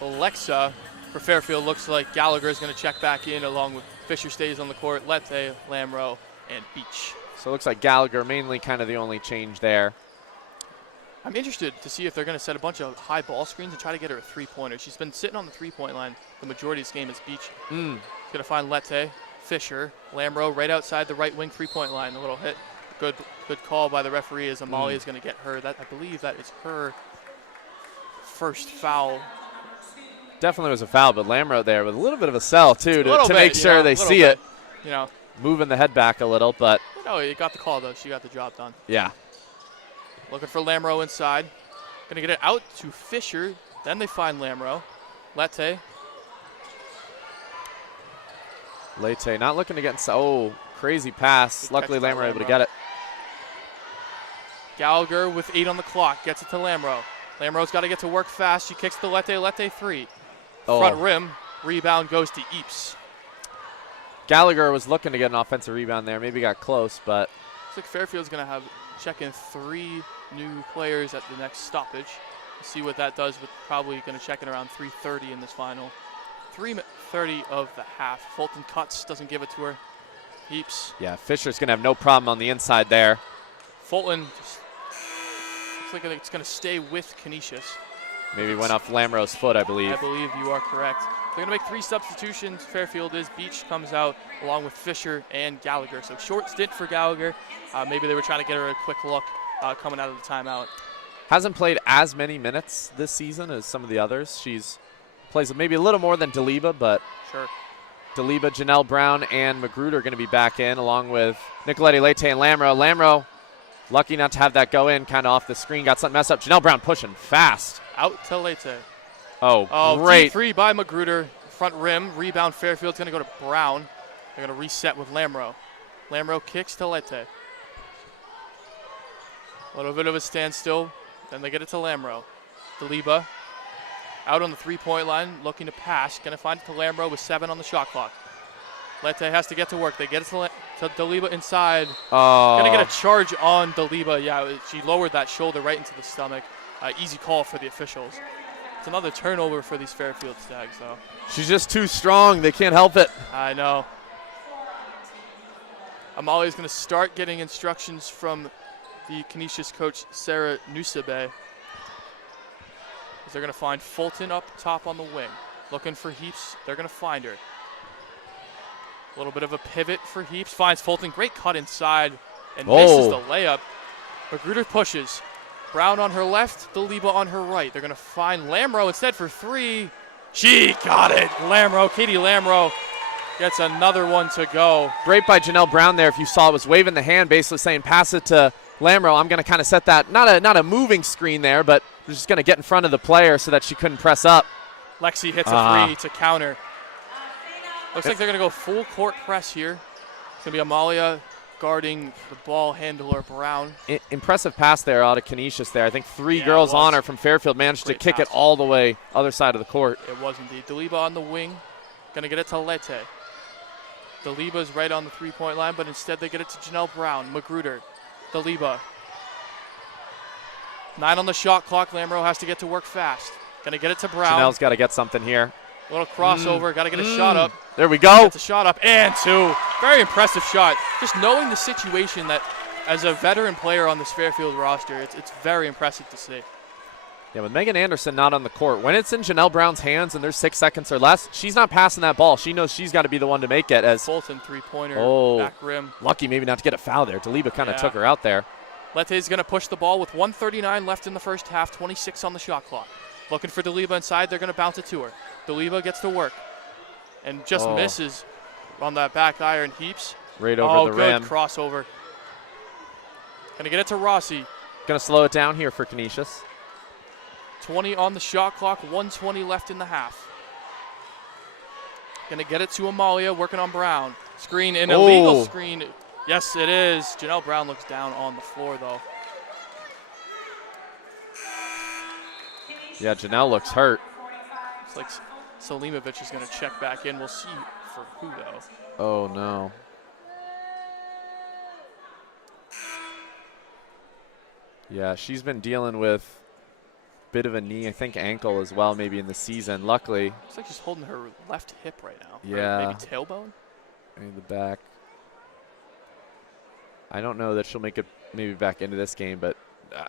Alexa for Fairfield. Looks like Gallagher is going to check back in along with Fisher stays on the court, Lette, Lamro, and Beach. So it looks like Gallagher mainly kind of the only change there. I'm interested to see if they're going to set a bunch of high ball screens and try to get her a three-pointer. She's been sitting on the three-point line the majority of this game as Beach. She's going to find Lette, Fisher, Lamro right outside the right wing three-point line. A little hit. Good call by the referee as Amalia is going to get her. That I believe that is her first foul. Definitely was a foul, but Lamro there with a little bit of a sell, too, to bit, make sure they see it. You know, moving the head back a little, but... No, you got the call, though. She got the job done. Yeah. Looking for Lamro inside. Going to get it out to Fisher. Then they find Lamro. Lette. Lette not looking to get inside. Oh, crazy pass. Luckily, Lamro able to get it. Gallagher with 8 on the clock. Gets it to Lamro. Lamro's got to get to work fast. She kicks to Lette. Lette 3. Front rim. Rebound goes to Eeps. Gallagher was looking to get an offensive rebound there. Maybe got close, but... Looks like Fairfield's going to have check in 3 new players at the next stoppage. We'll see what that does, but probably going to check in around 3:30 in this final. 3:30 of the half. Fulton cuts, doesn't give it to her. Eeps. Yeah, Fisher's going to have no problem on the inside there. Fulton just looks like it's going to stay with Canisius. Maybe went off Lamro's foot, I believe. I believe you are correct. They're going to make 3 substitutions. Fairfield is. Beach comes out along with Fisher and Gallagher. So short stint for Gallagher. Maybe they were trying to get her a quick look coming out of the timeout. Hasn't played as many minutes this season as some of the others. She's plays maybe a little more than Deliba, but sure. Deliba, Janelle Brown, and Magruder are going to be back in along with Nicoletti, Lette, and Lamro. Lamro, lucky not to have that go in kind of off the screen. Got something messed up. Janelle Brown pushing fast. Out to Lette. Oh, great. Free by Magruder. Front rim. Rebound. Fairfield's going to go to Brown. They're going to reset with Lamro. Lamro kicks to Lette. A little bit of a standstill. Then they get it to Lamro. Deliba out on the three-point line, looking to pass. Going to find it to Lamro with 7 on the shot clock. Lette has to get to work. They get it to Deliba inside. Going to get a charge on Deliba. Yeah, she lowered that shoulder right into the stomach. Easy call for the officials. It's another turnover for these Fairfield Stags, though. She's just too strong. They can't help it. I know. Amalia's going to start getting instructions from the Canisius coach, Sarah Nusabe. They're going to find Fulton up top on the wing. Looking for Heaps. They're going to find her. A little bit of a pivot for Heaps. Finds Fulton. Great cut inside and misses the layup. Magruder pushes. Brown on her left, Deliba on her right. They're going to find Lamro instead for 3. She got it. Lamro, Katie Lamro gets another one to go. Great by Janelle Brown there. If you saw it, was waving the hand, basically saying pass it to Lamro. I'm going to kind of set that, not a moving screen there, but we're just going to get in front of the player so that she couldn't press up. Lexi hits a 3 to counter. Looks like they're going to go full court press here. It's going to be Amalia guarding the ball handler Brown. Impressive pass there out of Canisius there. I think 3 girls on her from Fairfield managed to kick it all the way other side of the court. It was indeed. Deliba on the wing. Going to get it to Lette. Deliba's right on the three-point line, but instead they get it to Janelle Brown. Magruder. Deliba. 9 on the shot clock. Lamro has to get to work fast. Going to get it to Brown. Janelle's got to get something here. A little crossover. Got to get a shot up. There we go. Gets a shot up and 2. Very impressive shot. Just knowing the situation that as a veteran player on this Fairfield roster, it's very impressive to see. Yeah, with Megan Anderson not on the court, when it's in Janelle Brown's hands and there's 6 seconds or less, she's not passing that ball. She knows she's got to be the one to make it. As Fulton three-pointer, back rim. Lucky maybe not to get a foul there. Deliba kind of took her out there. Lette's going to push the ball with 1:39 left in the first half, 26 on the shot clock. Looking for Deliba inside. They're going to bounce it to her. Deliba gets to work and just misses on that back iron. Heaps. Right over the rim. Good crossover. Going to get it to Rossi. Going to slow it down here for Canisius. 20 on the shot clock, 1:20 left in the half. Going to get it to Amalia, working on Brown. Screen, an illegal screen. Yes, it is. Janelle Brown looks down on the floor, though. Yeah, Janelle looks hurt. Looks like Selimovic is going to check back in. We'll see for who, though. Oh, no. Yeah, she's been dealing with a bit of a knee, I think ankle as well, maybe in the season. Luckily. Looks like she's holding her left hip right now. Yeah. Right? Maybe tailbone? In the back. I don't know that she'll make it maybe back into this game, but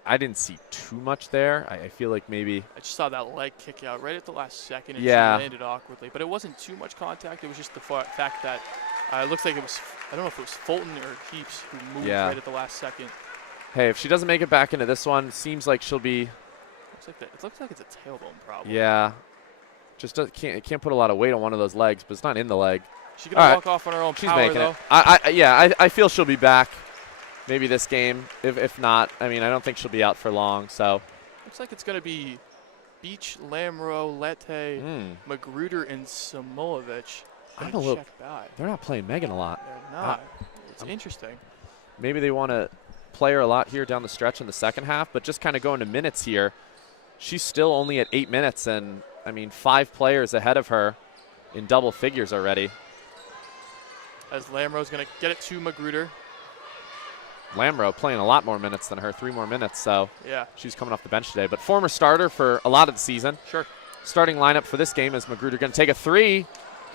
I didn't see too much there. I feel like maybe. I just saw that leg kick out right at the last second, and yeah. she landed awkwardly. But it wasn't too much contact. It was just the fact that it looks like it was, I don't know if it was Fulton or Heaps who moved right at the last second. Hey, if she doesn't make it back into this one, seems like she'll be. It looks like it's a tailbone problem. Yeah. Just can't put a lot of weight on one of those legs, but it's not in the leg. She's going to walk off on her own She's power, making though. it. I feel she'll be back maybe this game. If not, I mean, I don't think she'll be out for long. So looks like it's going to be Beach, Lamro, Lete, Magruder, and Samovic. I'm a little. They're not playing Megan a lot. They're not. It's interesting. Maybe they want to play her a lot here down the stretch in the second half, but just kind of going to minutes here. She's still only at 8 minutes, and I mean 5 players ahead of her in double figures already. As Lamro's going to get it to Magruder. Lamro playing a lot more minutes than her, 3 more minutes, so yeah, she's coming off the bench today. But former starter for a lot of the season. Sure. Starting lineup for this game is Magruder going to take a 3.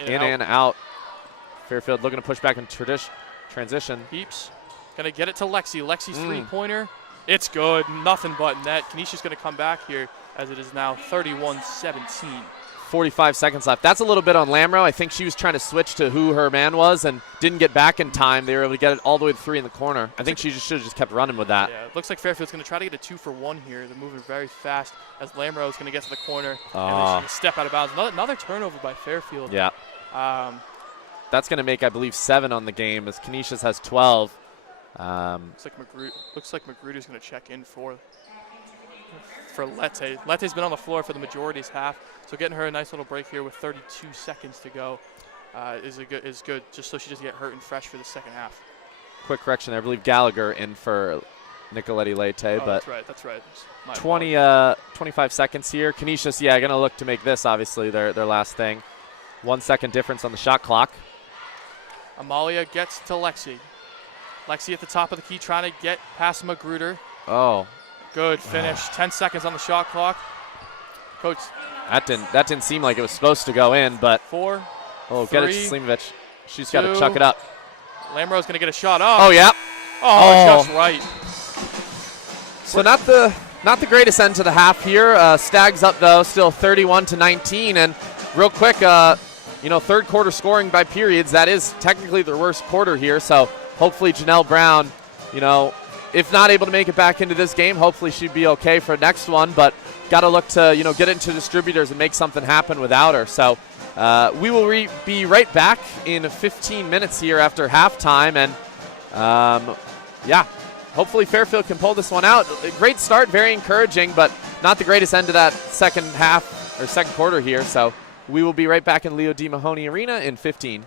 In and out. Fairfield looking to push back in transition. Heaps going to get it to Lexi. Lexi's three-pointer. It's good. Nothing but net. Canisius going to come back here as it is now 31-17. 45 seconds left. That's a little bit on Lamro. I think she was trying to switch to who her man was and didn't get back in time. They were able to get it all the way to 3 in the corner. I think she should have just kept running with that. Yeah, it looks like Fairfield's going to try to get a 2-for-1 here. They're moving very fast as Lamro is going to get to the corner and then she's going to step out of bounds. Another turnover by Fairfield. Yeah. That's going to make, I believe, 7 on the game as Canisius has 12. Looks like Magruder's going to check in for Lete. Lete's been on the floor for the majority's half, so getting her a nice little break here with 32 seconds to go is good, just so she doesn't get hurt and fresh for the second half. Quick correction there. I believe Gallagher in for Nicoletti Lete, but that's right. 25 seconds here. Canisius, going to look to make this obviously their last thing. 1 second difference on the shot clock. Amalia gets to Lexi. Lexi at the top of the key trying to get past Magruder. Oh. Good finish. 10 seconds on the shot clock. Coach. That didn't seem like it was supposed to go in, but 4. Oh, 3, get it to Slimovic. She's got to 2, chuck it up. Lamro's going to get a shot up. Oh, yeah. Oh, just right. So not the greatest end to the half here. Stags up though, still 31-19, and real quick, third quarter scoring by periods. That is technically their worst quarter here. So hopefully Janelle Brown, if not able to make it back into this game, hopefully she'd be okay for next one. But got to look to get into distributors and make something happen without her. So we will be right back in 15 minutes here after halftime, and hopefully Fairfield can pull this one out. A great start, very encouraging, but not the greatest end to that second half or second quarter here. So we will be right back in Leo D. Mahoney Arena in 15.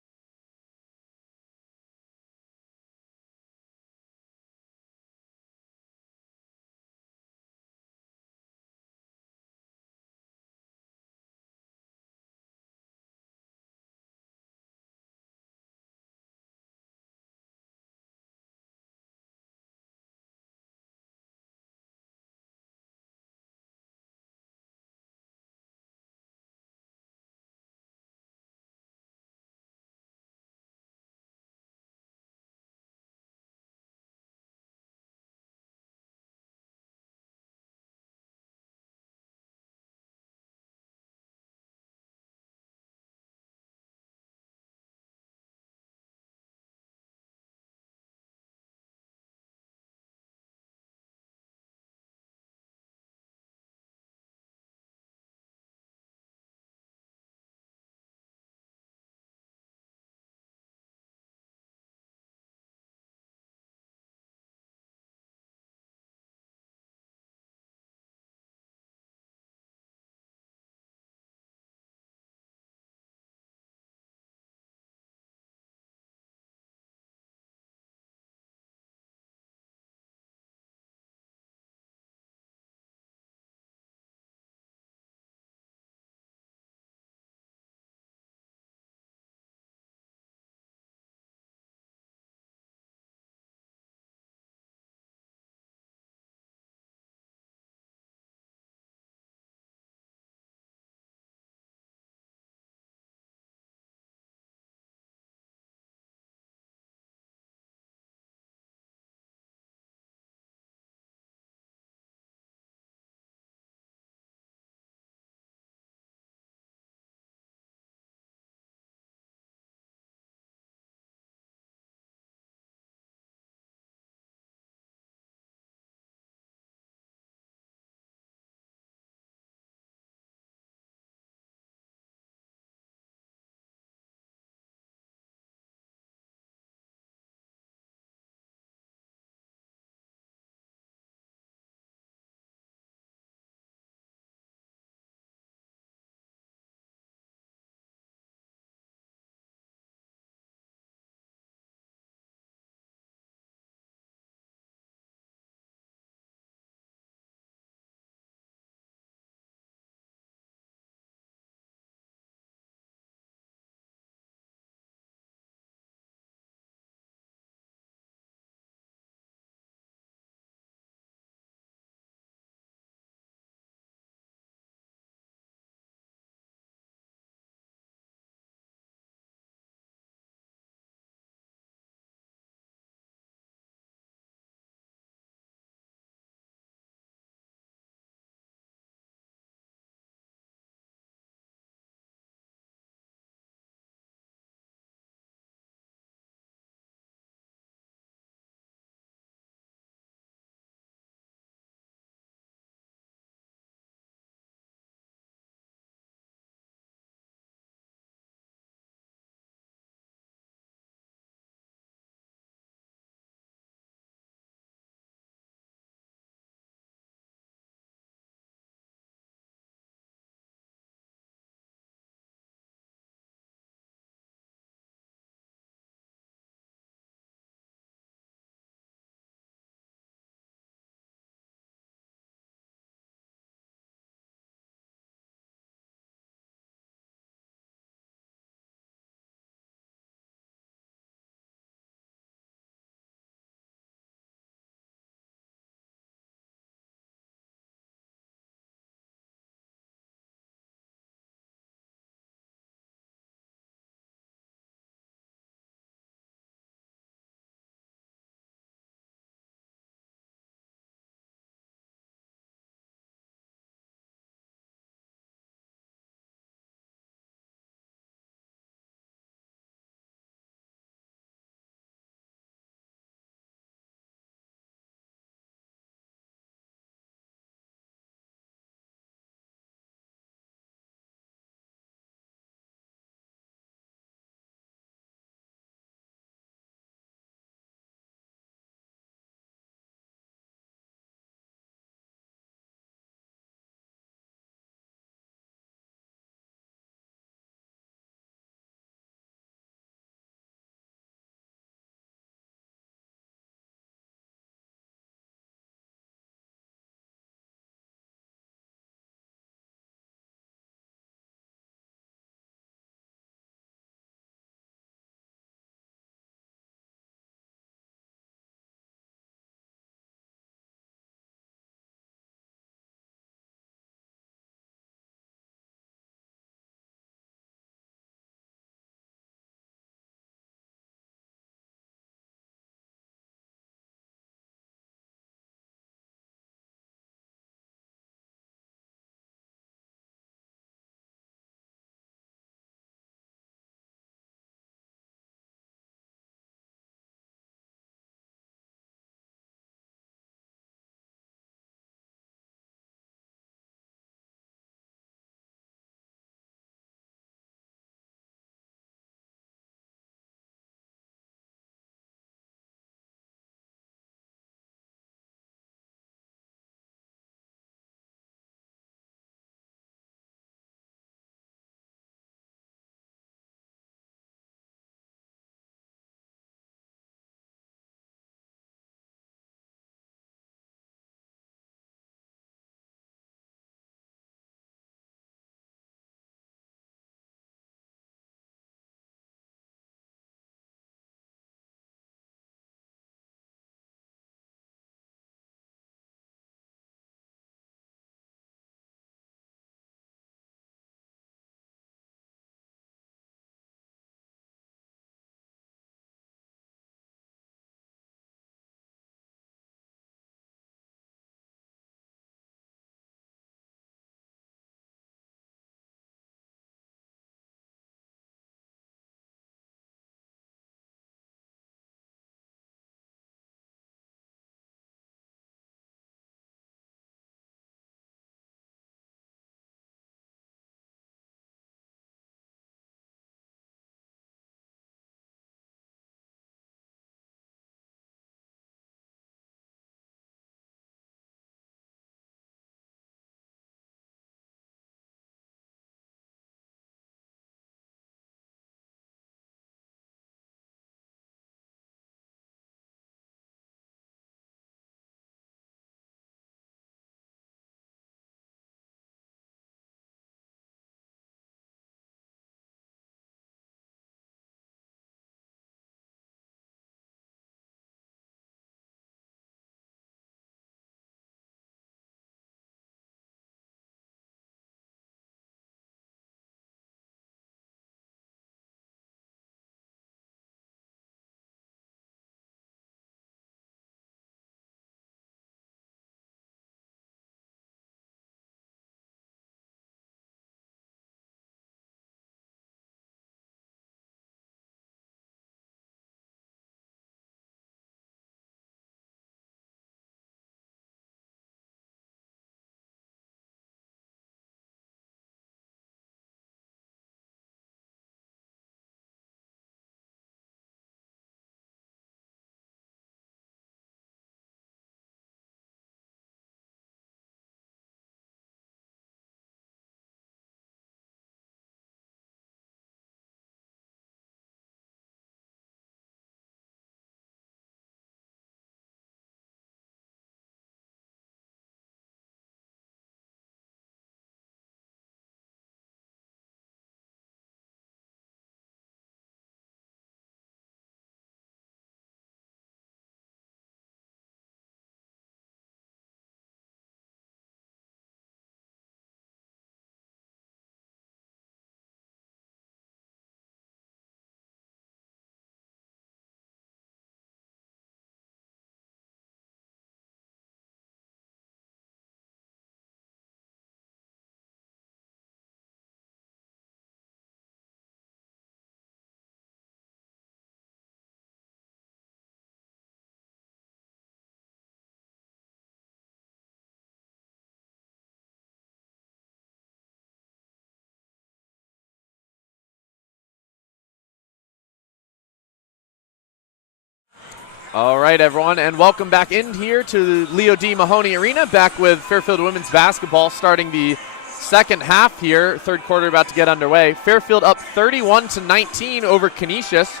All right, everyone, and welcome back in here to the Leo D. Mahoney Arena, back with Fairfield women's basketball starting the second half here. Third quarter about to get underway. Fairfield up 31-19 over Canisius.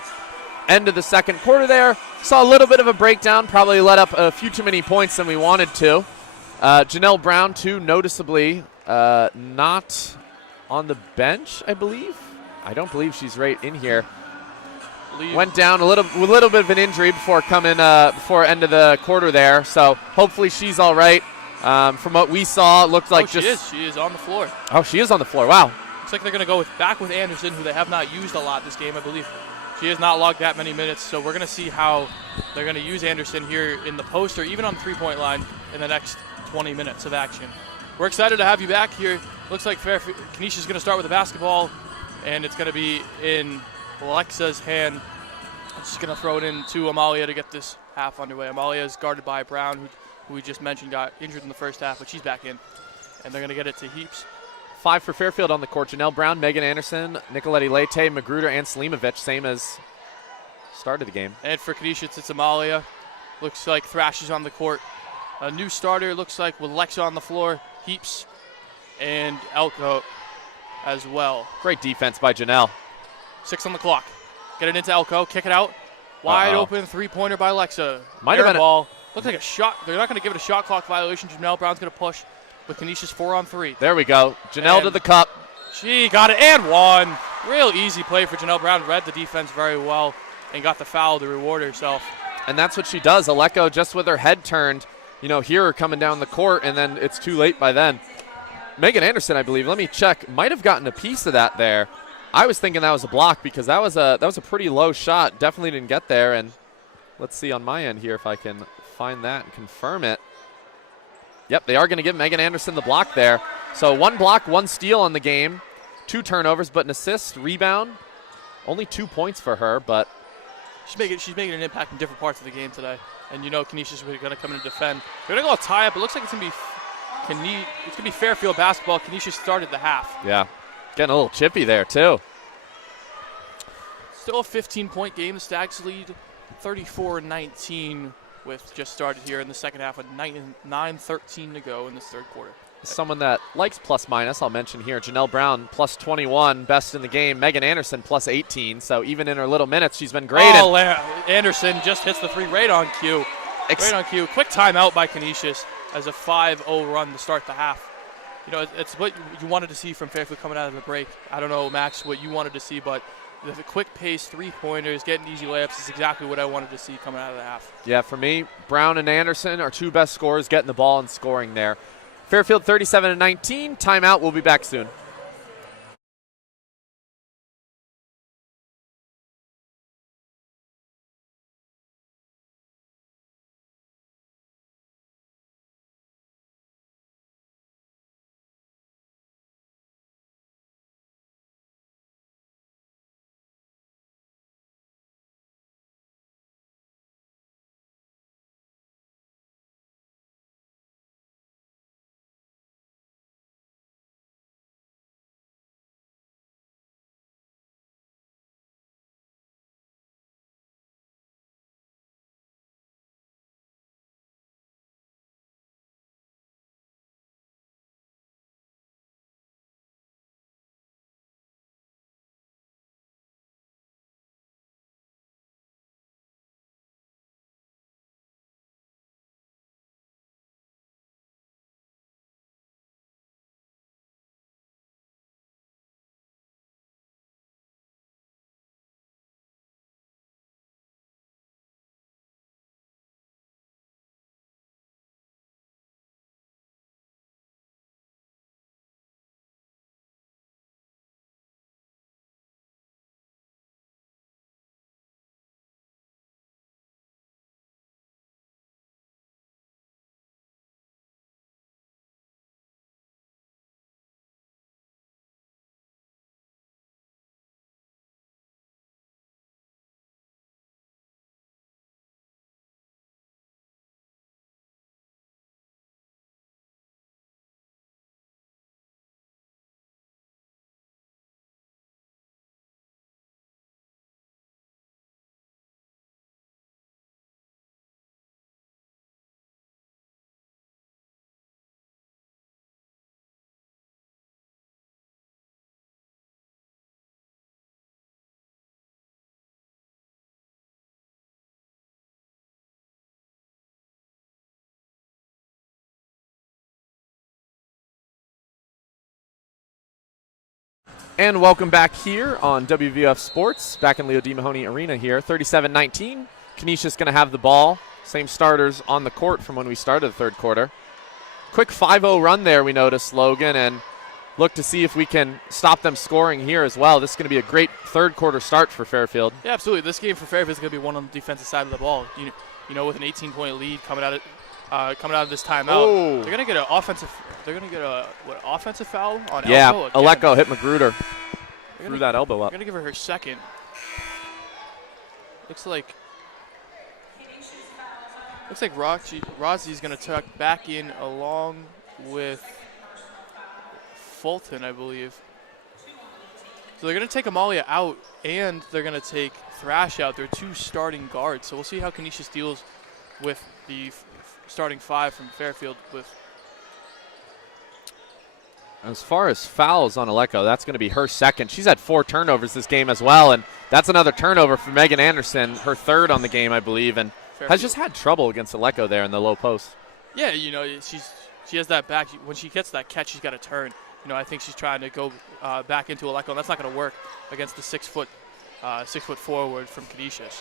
End of the second quarter there. Saw a little bit of a breakdown, probably let up a few too many points than we wanted to. Janelle Brown, too, noticeably not on the bench, I believe. I don't believe she's right in here. Went down a little bit of an injury before end of the quarter there. So hopefully she's all right. From what we saw, it looked like she is on the floor. Oh, she is on the floor. Wow. Looks like they're going to go back with Anderson, who they have not used a lot this game, I believe. She has not logged that many minutes, so we're going to see how they're going to use Anderson here in the post or even on the three-point line in the next 20 minutes of action. We're excited to have you back here. Looks like Canisius is going to start with the basketball, and it's going to be in Alexa's hand. I'm just going to throw it in to Amalia to get this half underway. Amalia is guarded by Brown, who we just mentioned got injured in the first half, but she's back in. And they're going to get it to Heaps. 5 for Fairfield on the court. Janelle Brown, Megan Anderson, Nicoletti Leite, Magruder, and Selimovic, same as start of the game. And for Canisius, it's Amalia. Looks like Thrash is on the court. A new starter, looks like, with Lexa on the floor, Heaps, and Elko as well. Great defense by Janelle. 6 on the clock. Get it into Elko, kick it out. Wide open three-pointer by Lexa. Might have been ball. Looks like a shot. They're not going to give it a shot clock violation. Janelle Brown's going to push with Canisius 4-on-3. There we go. Janelle to the cup. She got it and one. Real easy play for Janelle Brown. Read the defense very well and got the foul to reward herself. And that's what she does. Aleko, just with her head turned, hear her coming down the court, and then it's too late by then. Megan Anderson, I believe, let me check, might have gotten a piece of that there. I was thinking that was a block because that was a pretty low shot. Definitely didn't get there. And let's see on my end here if I can find that and confirm it. Yep, they are going to give Megan Anderson the block there. So 1 block, 1 steal on the game, 2 turnovers, but an assist, rebound. Only 2 points for her, but she's making an impact in different parts of the game today. And Canisius is going to come in and defend. They're going to go tie up. It looks like it's going to be Fairfield basketball. Canisius started the half. Yeah, getting a little chippy there too. Still a 15-point game. The Stags lead 34-19 with just started here in the second half with 9:13 to go in this third quarter. Someone that likes plus minus, I'll mention here, Janelle Brown, plus 21, best in the game. Megan Anderson, plus 18. So even in her little minutes, she's been great. Oh, Anderson just hits the three right on cue. Right on cue. Quick timeout by Canisius as a 5-0 run to start the half. It's what you wanted to see from Fairfield coming out of the break. I don't know, Max, what you wanted to see, but the quick pace, three-pointers, getting easy layups is exactly what I wanted to see coming out of the half. Yeah, for me, Brown and Anderson are 2 best scorers, getting the ball and scoring there. Fairfield 37-19. Timeout. We'll be back soon. And welcome back here on WVOF Sports, back in Leo D. Mahoney Arena here. 37-19. Canisius going to have the ball. Same starters on the court from when we started the third quarter. Quick 5-0 run there, we noticed, Logan, and look to see if we can stop them scoring here as well. This is going to be a great third quarter start for Fairfield. Yeah, absolutely. This game for Fairfield is going to be one on the defensive side of the ball. You know, with an 18-point lead coming out of this timeout, they're going to get an offensive. They're going to get a offensive foul on elbow. Yeah, Aleko hit Magruder. Threw that elbow up. They're going to give her second. Looks like Rozzi's going to tuck back in along with Fulton, I believe. So they're going to take Amalia out, and they're going to take Thrash out. They're two starting guards. So we'll see how Canisius deals with the starting five from Fairfield. As far as fouls on Aleko, that's going to be her second. She's had 4 turnovers this game as well, and that's another turnover for Megan Anderson, her third on the game, I believe, and Fairfield has just had trouble against Aleko there in the low post. Yeah, you know, she has that back. When she gets that catch, she's got to turn. You know, I think she's trying to go back into Aleko, and that's not going to work against the 6 foot forward from Canisius.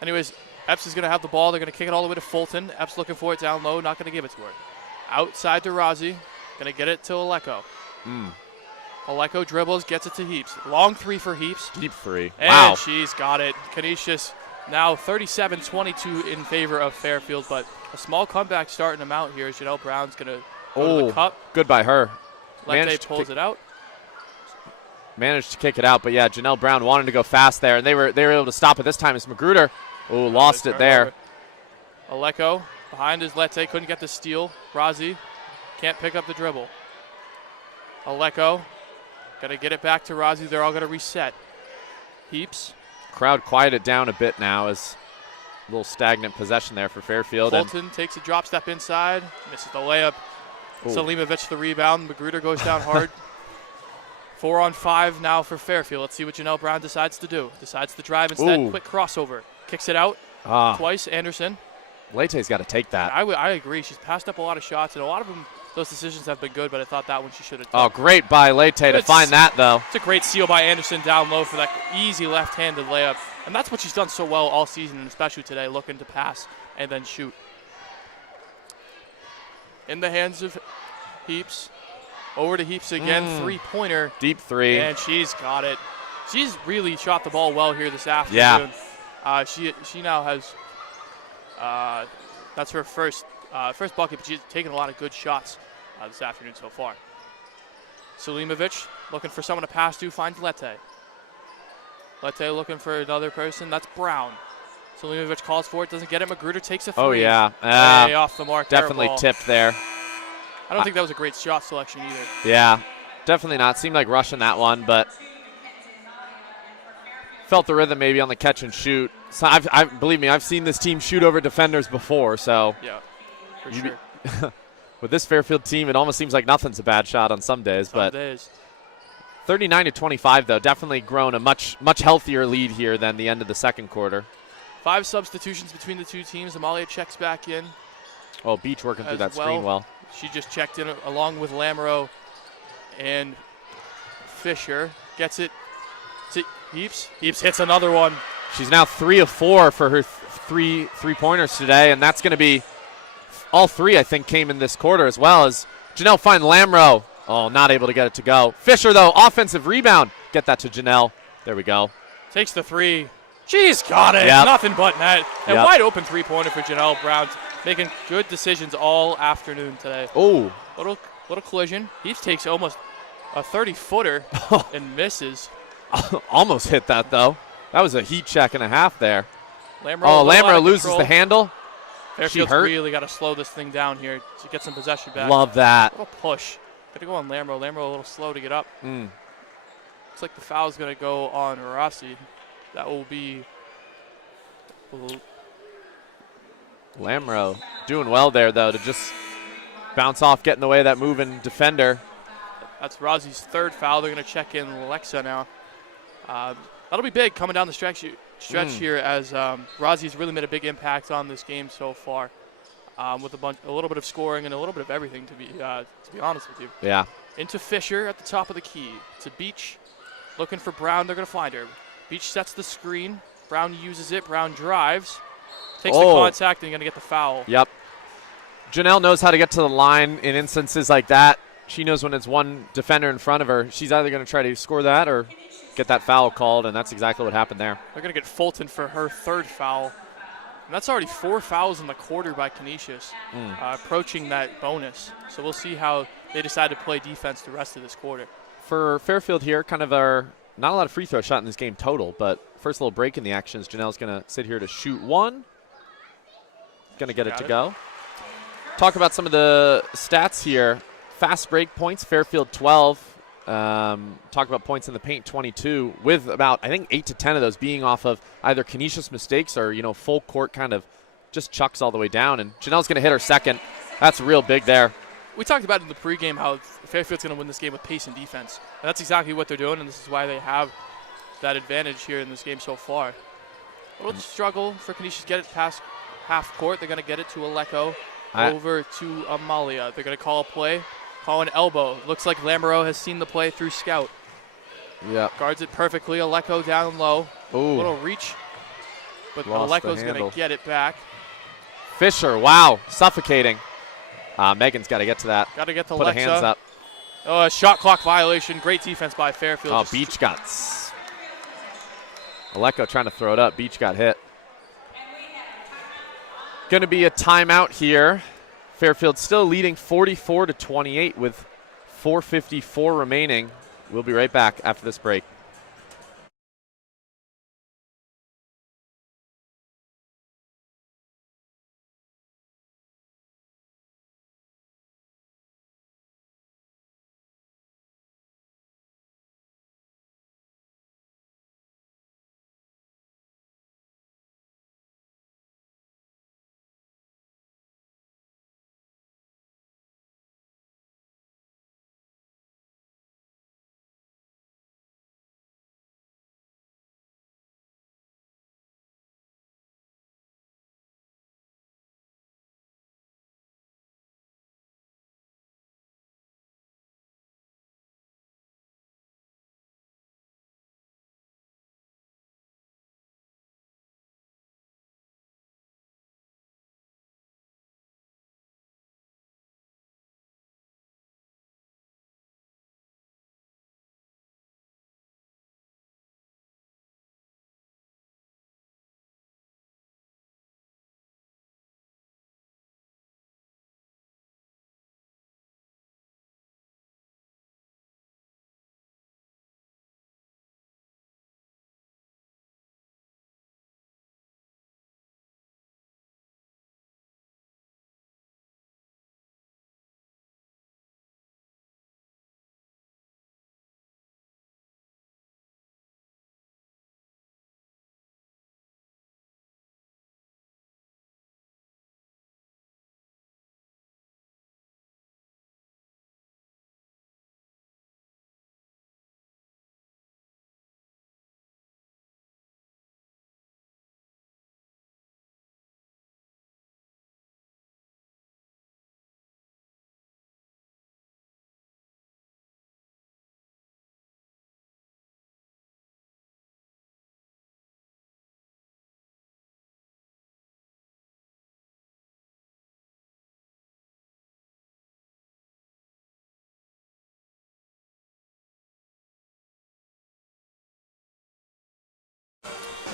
Anyways, Epps is going to have the ball. They're going to kick it all the way to Fulton. Epps looking for it down low, not going to give it to her. Outside to Rozzi. Going to get it to Aleko. Aleko dribbles, gets it to Heaps. Long 3 for Heaps. Deep 3. And wow. She's got it. Canisius now 37-22 in favor of Fairfield, but a small comeback starting them out here. Janelle Brown's going to go to the cup. Good by her. Lente pulls it out. Managed to kick it out, but yeah, Janelle Brown wanted to go fast there, and they were able to stop it this time as Magruder. Lost it there. Aleko behind his Lete, couldn't get the steal. Rozzi can't pick up the dribble. Aleko got to get it back to Rozzi. They're all going to reset. Heaps. Crowd quieted down a bit now as a little stagnant possession there for Fairfield. Fulton takes a drop step inside, misses the layup. Selimovic the rebound. Magruder goes down hard. 4 on 5 now for Fairfield. Let's see what Janelle Brown decides to do. Decides to drive instead. Quick crossover. Kicks it out twice. Anderson. Leite's got to take that. I agree. She's passed up a lot of shots, and a lot of them, those decisions have been good, but I thought that one she should have done. Great by Leite to find that, though. It's a great steal by Anderson down low for that easy left-handed layup. And that's what she's done so well all season, and especially today, looking to pass and then shoot. In the hands of Heaps. Over to Heaps again, 3-pointer. Deep 3. And she's got it. She's really shot the ball well here this afternoon. Yeah. She now has, that's her first bucket, but she's taken a lot of good shots this afternoon so far. Selimovic looking for someone to pass to, finds Lete. Lete looking for another person, that's Brown. Selimovic calls for it, doesn't get it. Magruder takes a 3. Oh, yeah. Way off the mark. Definitely tipped there. I don't think that was a great shot selection either. Yeah, definitely not. Seemed like rushing that one, but felt the rhythm maybe on the catch and shoot. So believe me, I've seen this team shoot over defenders before. So yeah, for sure. With this Fairfield team, it almost seems like nothing's a bad shot on some days. But 39-25 though, definitely grown a much healthier lead here than the end of the second quarter. 5 substitutions between the two teams. Amalia checks back in. Oh, Beach working through that screen well. She just checked in along with Lamoureux and Fisher. Gets it to Heaps. Heaps hits another one. She's now 3 of 4 for her three-pointers today, and that's going to be all 3, I think, came in this quarter as well as Janelle find Lamoureux. Oh, not able to get it to go. Fisher, though, offensive rebound. Get that to Janelle. There we go. Takes the 3. She's got it. Yep. Nothing but net. And wide open 3-pointer for Janelle Brown. Making good decisions all afternoon today. Oh. Little collision. Heaps takes almost a 30-footer and misses. Almost hit that, though. That was a heat check and a half there. Lamoureux loses the handle. Fairfield's really got to slow this thing down here to get some possession back. Love that. A little push. Got to go on Lamoureux. Lamoureux a little slow to get up. Looks like the foul's going to go on Rossi. That will be... Lamoureux doing well there, though, to just bounce off, get in the way of that moving defender. That's Rossi's 3rd foul. They're going to check in Lexa now. That'll be big coming down the stretch here as Rossi's really made a big impact on this game so far with a little bit of scoring and a little bit of everything, to be honest with you. Yeah. Into Fisher at the top of the key. To Beach, looking for Brown. They're going to find her. Beach sets the screen. Brown uses it. Brown drives. Takes the contact and going to get the foul. Yep. Janelle knows how to get to the line in instances like that. She knows when it's one defender in front of her. She's either going to try to score that or get that foul called, and that's exactly what happened there. They're going to get Fulton for her third foul. And that's already 4 fouls in the quarter by Canisius, approaching that bonus. So we'll see how they decide to play defense the rest of this quarter. For Fairfield here, kind of not a lot of free throw shot in this game total, but first little break in the action is Janelle's going to sit here to shoot one. Going to get it to go. Talk about some of the stats here. Fast break points, Fairfield 12. Talk about points in the paint, 22, with about, I think, 8 to 10 of those being off of either Canisius mistakes or, full court kind of just chucks all the way down. And Janelle's going to hit her second. That's real big there. We talked about in the pregame how Fairfield's going to win this game with pace and defense. And that's exactly what they're doing, and this is why they have that advantage here in this game so far. A little struggle for Canisius to get it past half court. They're going to get it to Aleko, over to Amalia. They're going to call a play. Call an elbow. Looks like Lamoureux has seen the play through scout. Yeah. Guards it perfectly. Aleko down low. A little reach. But Aleko's going to get it back. Fisher, wow, suffocating. Megan's got to get to that. Got to get to Put Alexa. her hands up. Oh, a shot clock violation. Great defense by Fairfield. Oh, Beach guts. Aleko trying to throw it up. Beach got hit. Going to be a timeout here. Fairfield still leading 44-28 with 4:54 remaining. We'll be right back after this break.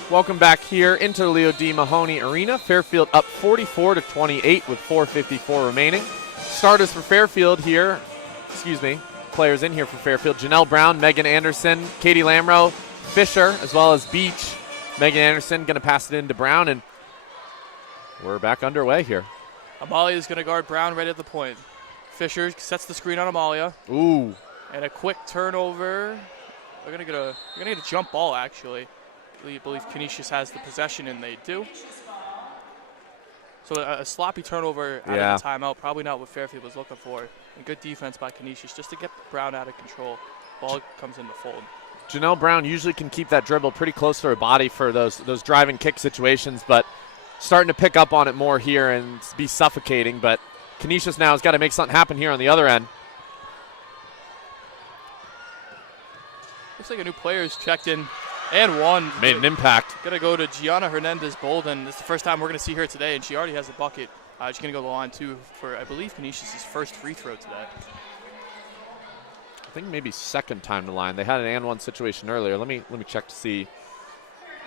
Welcome back here into the Leo D. Mahoney Arena. Fairfield up 44-28 with 4:54 remaining. Starters for Fairfield here, players in here for Fairfield. Janelle Brown, Megan Anderson, Katie Lamoureux, Fisher, as well as Beach. Megan Anderson going to pass it into Brown, and we're back underway here. Amalia is going to guard Brown right at the point. Fisher sets the screen on Amalia. Ooh. And a quick turnover. They're going to get a jump ball, actually. I believe Canisius has the possession, and they do. So a sloppy turnover out of the timeout, probably not what Fairfield was looking for. And good defense by Canisius just to get Brown out of control. Ball comes in the fold. Janelle Brown usually can keep that dribble pretty close to her body for those drive and kick situations, but starting to pick up on it more here and be suffocating. But Canisius now has got to make something happen here on the other end. Looks like a new player is checked in and one. Made an impact. Going to go to Gianna Hernandez-Bolden. This is the first time we're going to see her today, and she already has a bucket. She's going to go to the line, too, for, I believe, Canisius' first free throw today. I think maybe second time to line. They had an and one situation earlier. Let me check to see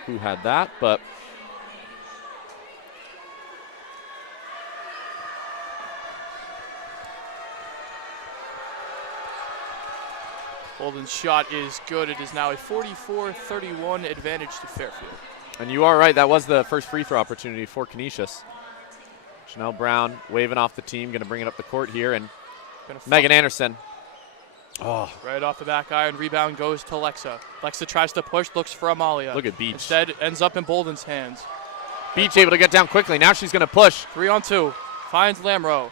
who had that, but Bolden's shot is good. It is now a 44-31 advantage to Fairfield. and you are right. That was the first free throw opportunity for Canisius. Janelle Brown waving off the team, going to bring it up the court here, and Megan Anderson. Oh, right off the back iron, rebound goes to Lexa. Lexa tries to push, looks for Amalia. Look at Beach. Instead, ends up in Bolden's hands. Beach able to get down quickly. Now she's going to push. 3-on-2. Finds Lamro.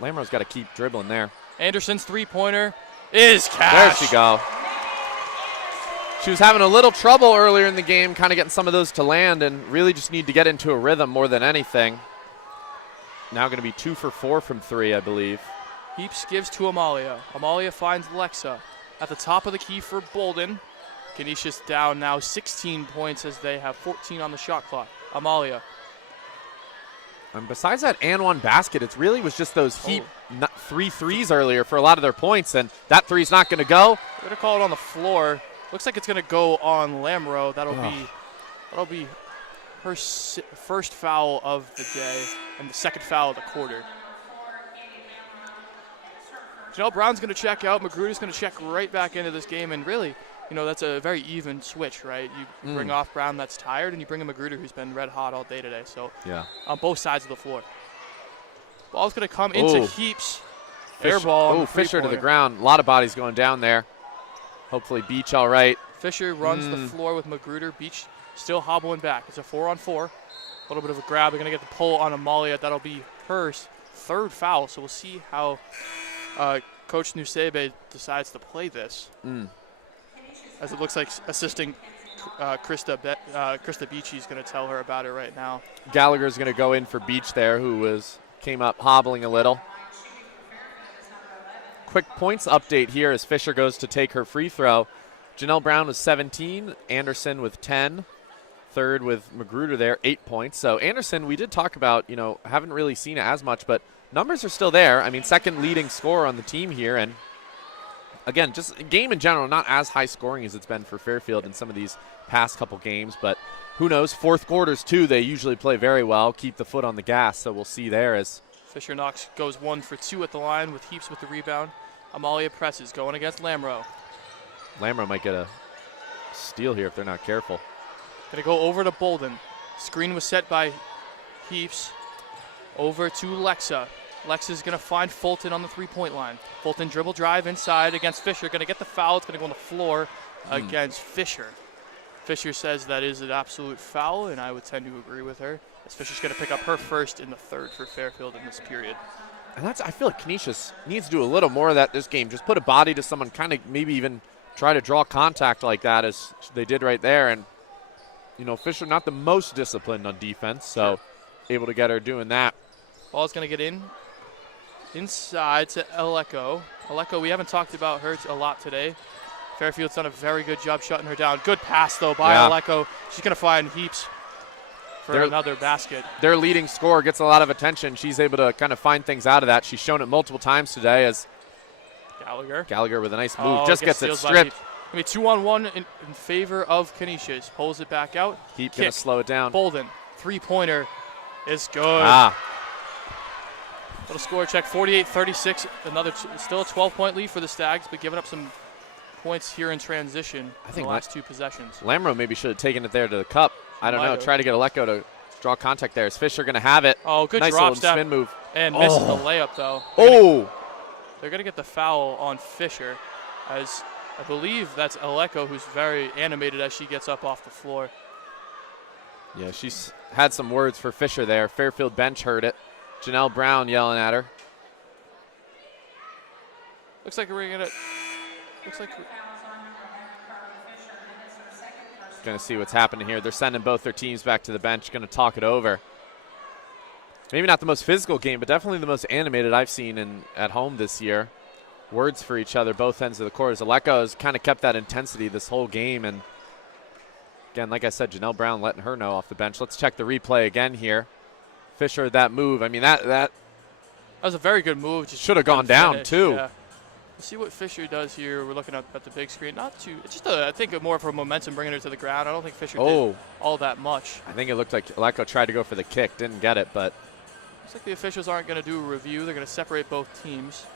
Lamro's got to keep dribbling there. Anderson's three-pointer is cash. There she go. She was having a little trouble earlier in the game, kind of getting some of those to land, and really just need to get into a rhythm more than anything. Now going to be 2 for 4 from 3, I believe. Heaps gives to Amalia. Amalia finds Lexa at the top of the key for Bolden. Canisius down now 16 points as they have 14 on the shot clock. Amalia. And besides that and one basket, it really was just those 3 threes earlier for a lot of their points, and that three's not going to go. We're going to call it on the floor. Looks like it's going to go on Lamro. That'll be her first foul of the day and the second foul of the quarter. Janelle Brown's going to check out. Magruder's going to check right back into this game. And really, that's a very even switch, right? You bring off Brown that's tired, and you bring in Magruder who's been red hot all day today. So yeah, on both sides of the floor. Ball's going to come into Heaps. Fair ball. Oh, Fisher to the ground. A lot of bodies going down there. Hopefully Beach all right. Fisher runs the floor with Magruder. Beach still hobbling back. It's a 4-on-4. A little bit of a grab. They're going to get the pull on Amalia. That'll be her third foul. So we'll see how Coach Nusebe decides to play this. As it looks like assistant Krista Beachy is going to tell her about it right now. Gallagher's going to go in for Beach there, who came up hobbling a little. Quick points update here as Fisher goes to take her free throw. Janelle Brown with 17, Anderson with 10, third with Magruder there, 8 points. So Anderson, we did talk about, haven't really seen it as much, but numbers are still there. I mean, second leading scorer on the team here. And again, just game in general, not as high scoring as it's been for Fairfield in some of these past couple games, but who knows, fourth quarters too, they usually play very well, keep the foot on the gas. So we'll see there as Fisher Knox goes 1 for 2 at the line with Heaps with the rebound. Amalia presses, going against Lamro. Lamro might get a steal here if they're not careful. Going to go over to Bolden. Screen was set by Heaps. Over to Lexa. Lexa's going to find Fulton on the three-point line. Fulton dribble drive inside against Fisher. Going to get the foul. It's going to go on the floor against Fisher. Fisher says that is an absolute foul, and I would tend to agree with her, as Fisher's going to pick up her first in the third for Fairfield in this period. And I feel like Canisius needs to do a little more of that this game. Just put a body to someone, kind of maybe even try to draw contact like that as they did right there. And, Fisher not the most disciplined on defense, so able to get her doing that. Ball's going to get inside to Aleko. Aleko, we haven't talked about her a lot today. Fairfield's done a very good job shutting her down. Good pass, though, by Aleko. She's going to find Heaps for another basket. Their leading scorer gets a lot of attention. She's able to kind of find things out of that. She's shown it multiple times today as Gallagher with a nice move. Just gets it stripped. 2-on-1 in favor of Canisius. Pulls it back out. Heap going to slow it down. Bolden, three-pointer is good. Little score check, 48-36. Still a 12-point lead for the Stags, but giving up some points here in transition in the last two possessions. Lamro maybe should have taken it there to the cup. I don't know. Try to get Aleko to draw contact there. Is Fisher going to have it? Oh, good nice drop step. Spin move. And misses the layup, though. They're going to get the foul on Fisher, as I believe that's Aleko, who's very animated as she gets up off the floor. Yeah, she's had some words for Fisher there. Fairfield bench heard it. Janelle Brown yelling at her. Looks like we're going to see what's happening here. They're sending both their teams back to the bench, going to talk it over. Maybe not the most physical game, but definitely the most animated I've seen at home this year. words for each other, both ends of the court. As Aleko has kind of kept that intensity this whole game. And again, like I said, Janelle Brown letting her know off the bench. Let's check the replay again here. Fisher, that move. I mean, that was a very good move. Just should have gone down, too. Yeah. We'll see what Fisher does here. We're looking up at the big screen. Not too, it's just, I think, more of a momentum bringing her to the ground. I don't think Fisher did all that much. I think it looked like Aleko tried to go for the kick, didn't get it, but. Looks like the officials aren't going to do a review. They're going to separate both teams.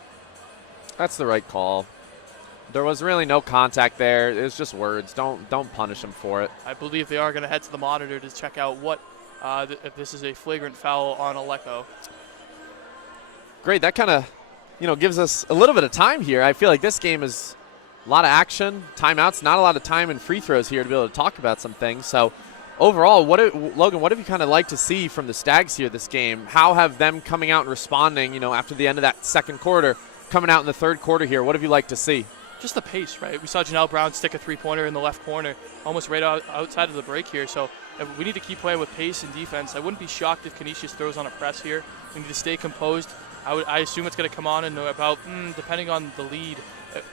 That's the right call. There was really no contact there. It was just words. Don't punish him for it. I believe they are going to head to the monitor to check out what if this is a flagrant foul on Aleko. Great. That kind of, gives us a little bit of time here. I feel like this game is a lot of action, timeouts, not a lot of time and free throws here to be able to talk about some things. So overall, Logan, what have you kind of liked to see from the Stags here this game? How have them coming out and responding, after the end of that second quarter, coming out in the third quarter here? What have you liked to see? Just the pace, right? We saw Janelle Brown stick a three-pointer in the left corner, almost right outside of the break here. So we need to keep playing with pace and defense. I wouldn't be shocked if Canisius throws on a press here. We need to stay composed. I assume it's going to come on in about, depending on the lead,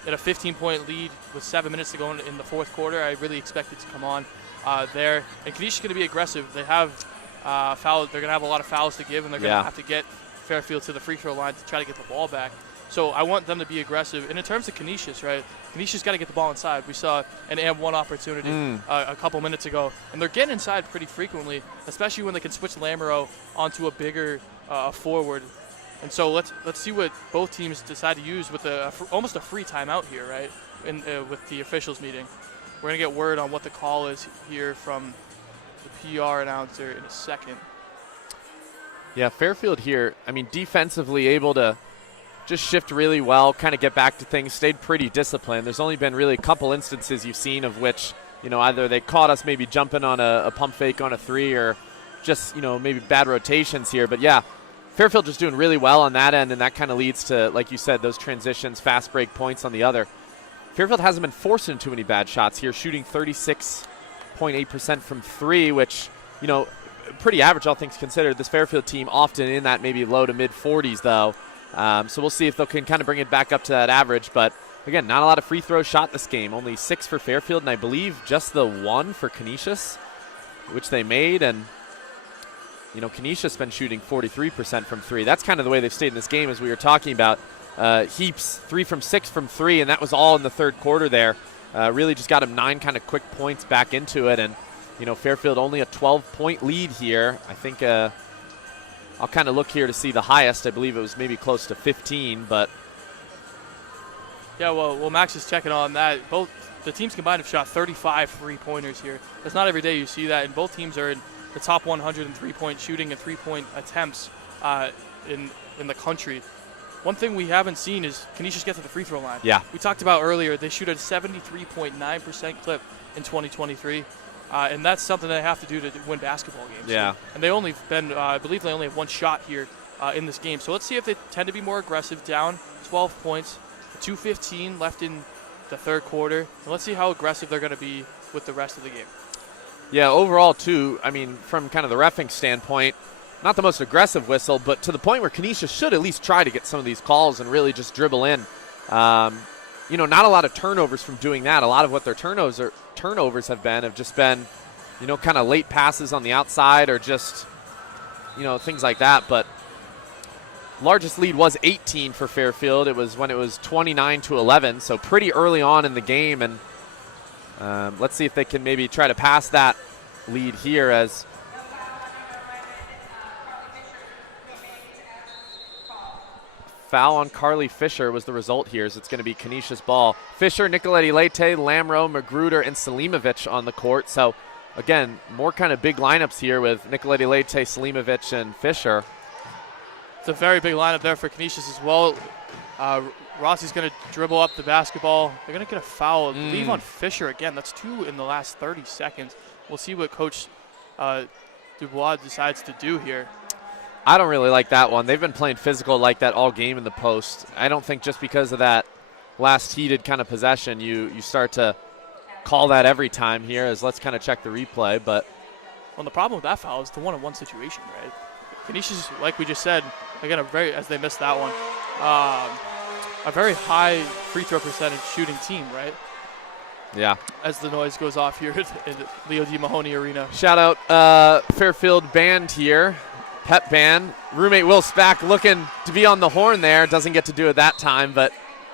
at a 15-point lead with 7 minutes to go in the fourth quarter. I really expect it to come on there. And Canisius is going to be aggressive. They have fouls. They're going to have a lot of fouls to give, and they're going to have to get Fairfield to the free throw line to try to get the ball back. So I want them to be aggressive. And in terms of Canisius, right, Canisius got to get the ball inside. We saw an and-one opportunity a couple minutes ago. And they're getting inside pretty frequently, especially when they can switch Lamoureux onto a bigger forward. And so let's see what both teams decide to use with almost a free timeout here, right, with the officials meeting. We're going to get word on what the call is here from the PR announcer in a second. Yeah, Fairfield here, I mean, defensively able to just shift really well, kind of get back to things, stayed pretty disciplined. There's only been really a couple instances you've seen of which, either they caught us maybe jumping on a pump fake on a three or just, maybe bad rotations here. But, yeah, Fairfield just doing really well on that end, and that kind of leads to, like you said, those transitions, fast break points on the other. Fairfield hasn't been forced into too many bad shots here, shooting 36.8% from three, which, pretty average, all things considered. This Fairfield team often in that maybe low to mid-40s, though. So we'll see if they can kind of bring it back up to that average. But, again, not a lot of free throws shot this game. Only 6 for Fairfield, and I believe just the 1 for Canisius, which they made. And, Canisius been shooting 43% from three. That's kind of the way they've stayed in this game, as we were talking about. Heaps, 3 from 6 from three, and that was all in the third quarter there. Really just got him 9 kind of quick points back into it. And, Fairfield only a 12-point lead here. I think I'll kind of look here to see the highest. I believe it was maybe close to 15, but. Yeah, well, Max is checking on that. Both the teams combined have shot 35 three-pointers here. That's not every day you see that, and both teams are in the top 100 in three-point shooting and three-point attempts in the country. One thing we haven't seen is Canisius get to the free throw line. Yeah. We talked about earlier, they shoot at a 73.9% clip in 2023. And that's something they have to do to win basketball games. Yeah. And they only I believe they only have one shot here in this game. So let's see if they tend to be more aggressive, down 12 points, 2:15 left in the third quarter. And let's see how aggressive they're going to be with the rest of the game. Yeah, overall, too, I mean, from kind of the reffing standpoint, not the most aggressive whistle, but to the point where Canisius should at least try to get some of these calls and really just dribble in. Not a lot of turnovers from doing that. A lot of what their turnovers have just been, kind of late passes on the outside or just, things like that. But largest lead was 18 for Fairfield. It was when it was 29-11, so pretty early on in the game. And let's see if they can maybe try to pass that lead here as foul on Carly Fisher was the result here, as it's going to be Canisius ball. Fisher, Nicoletti-Leite, Lamoureux, Magruder, and Selimovic on the court. So, again, more kind of big lineups here with Nicoletti-Leite, Selimovic, and Fisher. It's a very big lineup there for Canisius as well. Rossi's going to dribble up the basketball. They're going to get a foul, I believe, on Fisher again. That's 2 in the last 30 seconds. We'll see what Coach Dubois decides to do here. I don't really like that one. They've been playing physical like that all game in the post. I don't think just because of that last heated kind of possession, you start to call that every time here, as let's kind of check the replay. But well, the problem with that foul is the one-on-one situation, right? Canisius, like we just said, again, as they missed that one. a very high free throw percentage shooting team, right? Yeah. As the noise goes off here in the Leo D. Mahoney Arena. Shout out Fairfield band here. Pep band. Roommate Will Spack looking to be on the horn there. Doesn't get to do it that time, but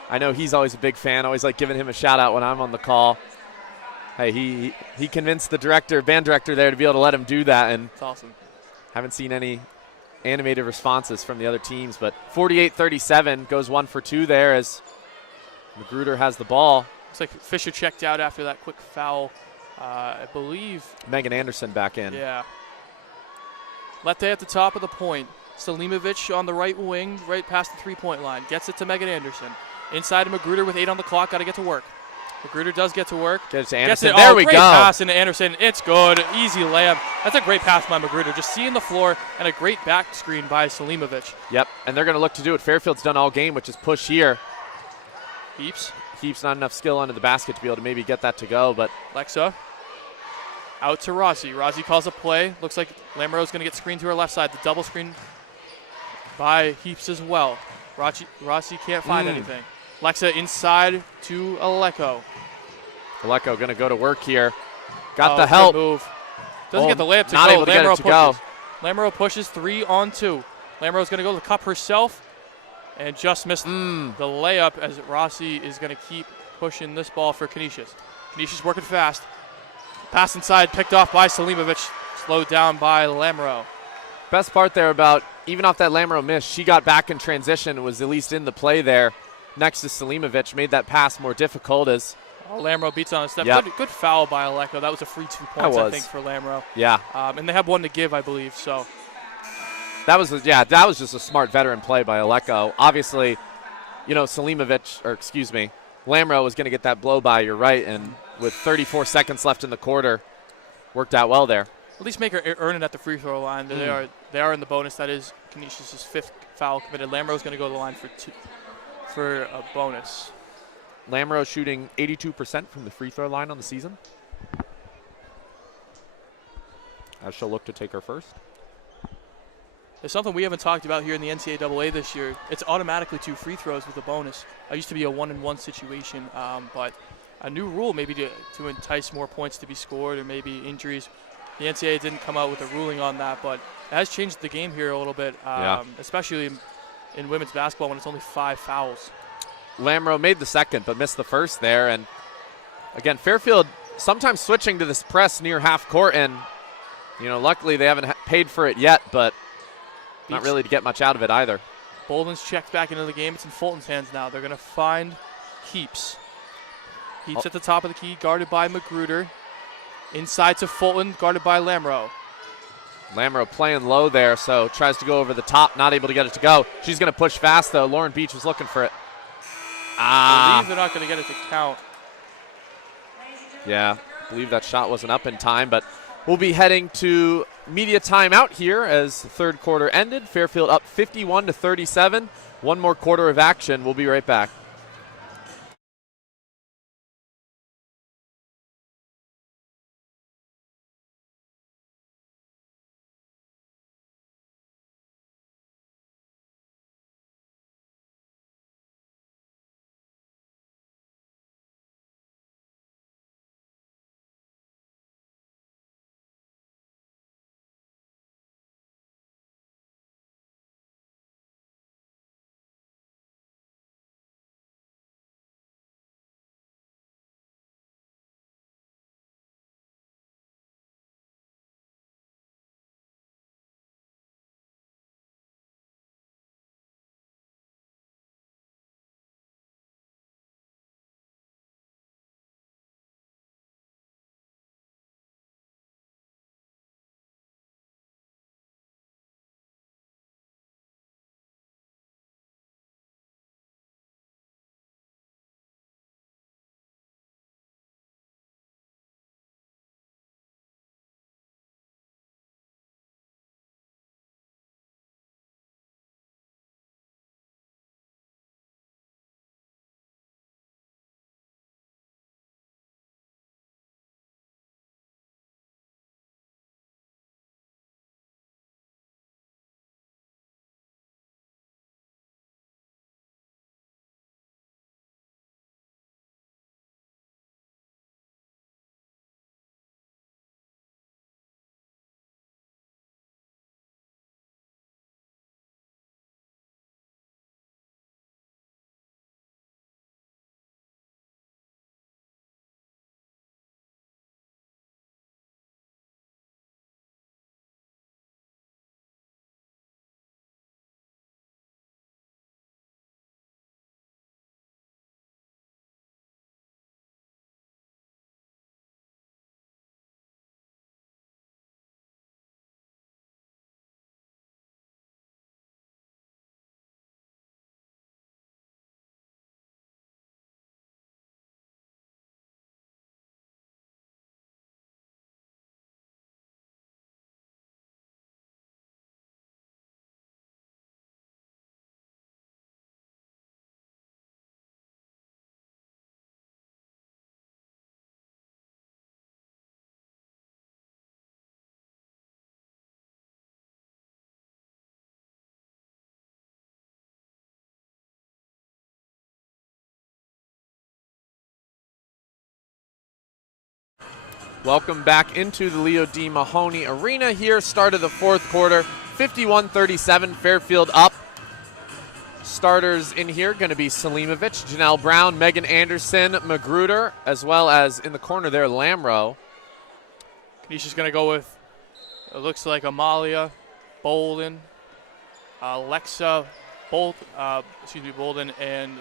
I know he's always a big fan. Always like giving him a shout out when I'm on the call. Hey, he convinced the band director there to be able to let him do that, and it's awesome. Haven't seen any animated responses from the other teams, but 48-37 goes 1 for 2 there as Magruder has the ball. Looks like Fisher checked out after that quick foul. I believe Megan Anderson back in. Yeah. Lette at the top of the point. Selimovic on the right wing, right past the three-point line. Gets it to Megan Anderson. Inside of Magruder with 8 on the clock. Got to get to work. Magruder does get to work. Get it to Anderson. Gets it. There we great go. Pass into Anderson. It's good. Easy layup. That's a great pass by Magruder. Just seeing the floor and a great back screen by Selimovic. Yep, and they're going to look to do what Fairfield's done all game, which is push here. Heaps Not enough skill under the basket to be able to maybe get that to go, but Lexa out to Rossi. Rossi calls a play. Looks like Lamoureux's going to get screened to her left side. The double screen by Heaps as well. Rossi can't find anything. Lexa inside to Aleko. Aleko going to go to work here. Got the help. Move. Doesn't get the layup to not go. able to get it to go. Lamoureux pushes 3 on 2. Lamoureux's going to go to the cup herself and just missed the layup as Rossi is going to keep pushing this ball for Canisius. Canisius working fast. Pass inside, picked off by Selimovic. Slowed down by Lamoureux. Best part there about, even off that Lamoureux miss, she got back in transition and was at least in the play there next to Selimovic. Made that pass more difficult as Lamoureux beats on a step. Yep. Good foul by Aleko. That was a free 2 points, I think, for Lamoureux. Yeah. And they have 1 to give, I believe. So that was just a smart veteran play by Aleko. Obviously, Lamoureux was going to get that blow by, you're right, and with 34 seconds left in the quarter, worked out well there. At least make her earn it at the free throw line. They are in the bonus. That is Canisius' 5th foul committed. Lamoureux's going to go to the line for a bonus. Lamoureux shooting 82% from the free throw line on the season, as she'll look to take her first. There's something we haven't talked about here in the NCAA this year. It's automatically 2 free throws with a bonus. It used to be a 1-and-1 situation, but a new rule maybe to entice more points to be scored or maybe injuries. The NCAA didn't come out with a ruling on that, but it has changed the game here a little bit, especially in women's basketball when it's only 5 fouls. Lamoureux made the second but missed the first there, and again, Fairfield sometimes switching to this press near half court, and luckily they haven't paid for it yet, but not really to get much out of it either. Bolden's checked back into the game. It's in Fulton's hands now. They're going to find Heaps. Heaps at the top of the key, guarded by Magruder. Inside to Fulton, guarded by Lamoureux. Lamoureux playing low there, so tries to go over the top, not able to get it to go. She's going to push fast, though. Lauren Beach was looking for it. I believe they're not going to get it to count. Yeah, I believe that shot wasn't up in time, but we'll be heading to media timeout here as the third quarter ended. Fairfield up 51-37. 1 more quarter of action. We'll be right back. Welcome back into the Leo D. Mahoney Arena here. Start of the fourth quarter, 51-37, Fairfield up. Starters in here going to be Selimovic, Janelle Brown, Megan Anderson, Magruder, as well as in the corner there, Lamro. Canisius going to go with, it looks like Amalia, Bolden, Alexa, Bolden, and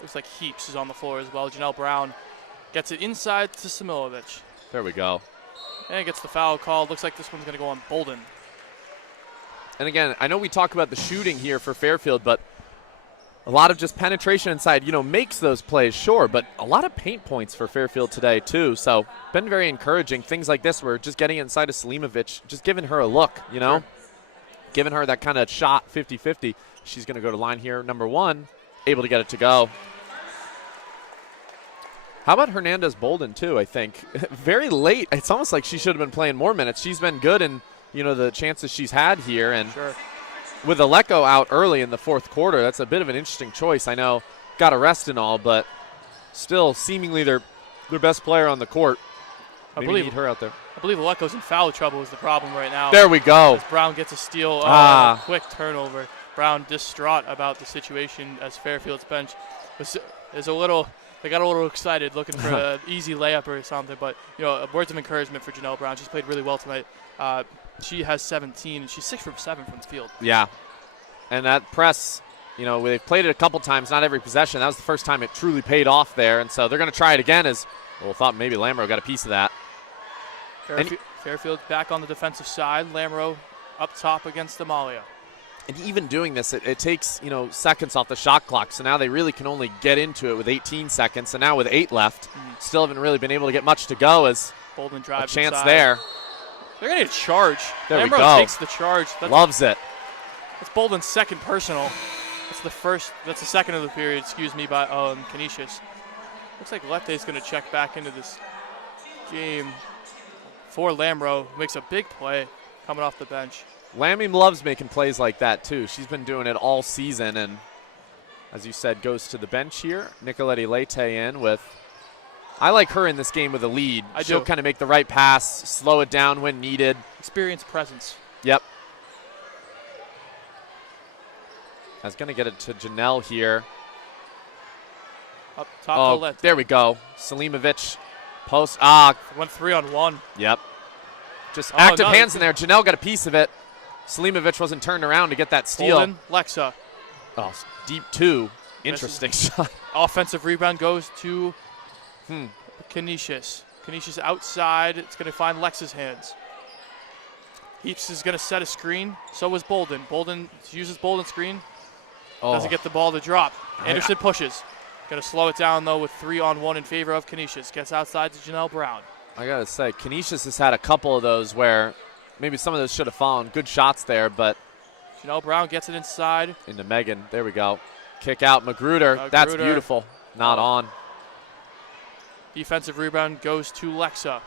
looks like Heaps is on the floor as well. Janelle Brown gets it inside to Similovic. There we go. And gets the foul call. Looks like this one's going to go on Bolden. And again, I know we talk about the shooting here for Fairfield, but a lot of just penetration inside, makes those plays, sure, but a lot of paint points for Fairfield today, too. So, been very encouraging. Things like this where just getting inside of Selimovic, just giving her a look, Sure. Giving her that kind of shot 50-50. She's going to go to line here, number one, able to get it to go. How about Hernandez Bolden, too, I think? Very late. It's almost like she should have been playing more minutes. She's been good in, the chances she's had here. And sure. With Aleko out early in the fourth quarter, that's a bit of an interesting choice. I know got a rest and all, but still seemingly their best player on the court. Maybe need her out there. I believe Aleko's in foul trouble is the problem right now. There we go. As Brown gets a steal, a quick turnover. Brown distraught about the situation as Fairfield's bench is a little. They got a little excited looking for an easy layup or something, but words of encouragement for Janelle Brown. She's played really well tonight. She has 17, and she's 6 from 7 from the field. Yeah, and that press, they've played it a couple times, not every possession. That was the first time it truly paid off there, and so they're going to try it again. Thought maybe Lamro got a piece of that. Fairfield back on the defensive side. Lamro up top against Amalia. And even doing this, it takes, seconds off the shot clock. So now they really can only get into it with 18 seconds. And now with 8 left, still haven't really been able to get much to go as Bolden drives a chance inside. there. They're going to charge. There we Lamro go. takes the charge. Loves it. That's Bolden's second personal. That's the second of the period, by Canisius. Looks like Lette's going to check back into this game for Lamro, who makes a big play coming off the bench. Lammy loves making plays like that, too. She's been doing it all season, and as you said, goes to the bench here. Nicoletti Lete in with – I like her in this game with a lead. She'll kind of make the right pass, slow it down when needed. Experience, presence. Yep. I was going to get it to Janelle here. Up top to Lete. There we go. Selimovic post. Went 3-on-1. Yep. Just active hands in there. Janelle got a piece of it. Selimovic wasn't turned around to get that steal. Bolden, Lexa. Deep two. Interesting shot. Offensive rebound goes to Canisius. Canisius outside. It's going to find Lexa's hands. Heaps is going to set a screen. So is Bolden. Bolden uses Bolden's screen. Doesn't get the ball to drop. Anderson pushes. Going to slow it down, though, with 3-on-1 in favor of Canisius. Gets outside to Janelle Brown. I got to say, Canisius has had a couple of those where maybe some of those should have fallen. Good shots there, but Janelle Brown gets it inside. Into Megan. There we go. Kick out Magruder. That's beautiful. Not on. Defensive rebound goes to Lexa.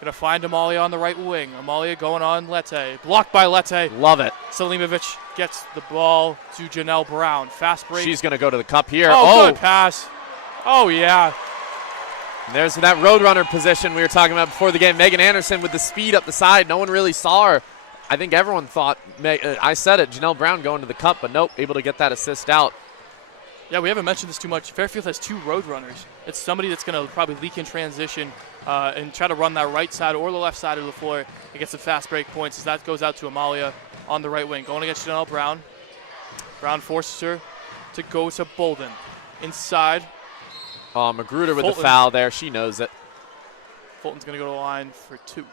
Going to find Amalia on the right wing. Amalia going on Lete. Blocked by Lete. Love it. Selimovic gets the ball to Janelle Brown. Fast break. She's going to go to the cup here. Good pass. Oh, yeah. And there's that roadrunner position we were talking about before the game. Megan Anderson with the speed up the side. No one really saw her. I think everyone thought, I said it, Janelle Brown going to the cup, but nope, able to get that assist out. Yeah, we haven't mentioned this too much. Fairfield has 2 roadrunners. It's somebody that's going to probably leak in transition and try to run that right side or the left side of the floor and get some fast break points as that goes out to Amalia on the right wing. Going against Janelle Brown. Brown forces her to go to Bolden. Inside. Magruder with the foul there. She knows it. Fulton's going to go to the line for 2.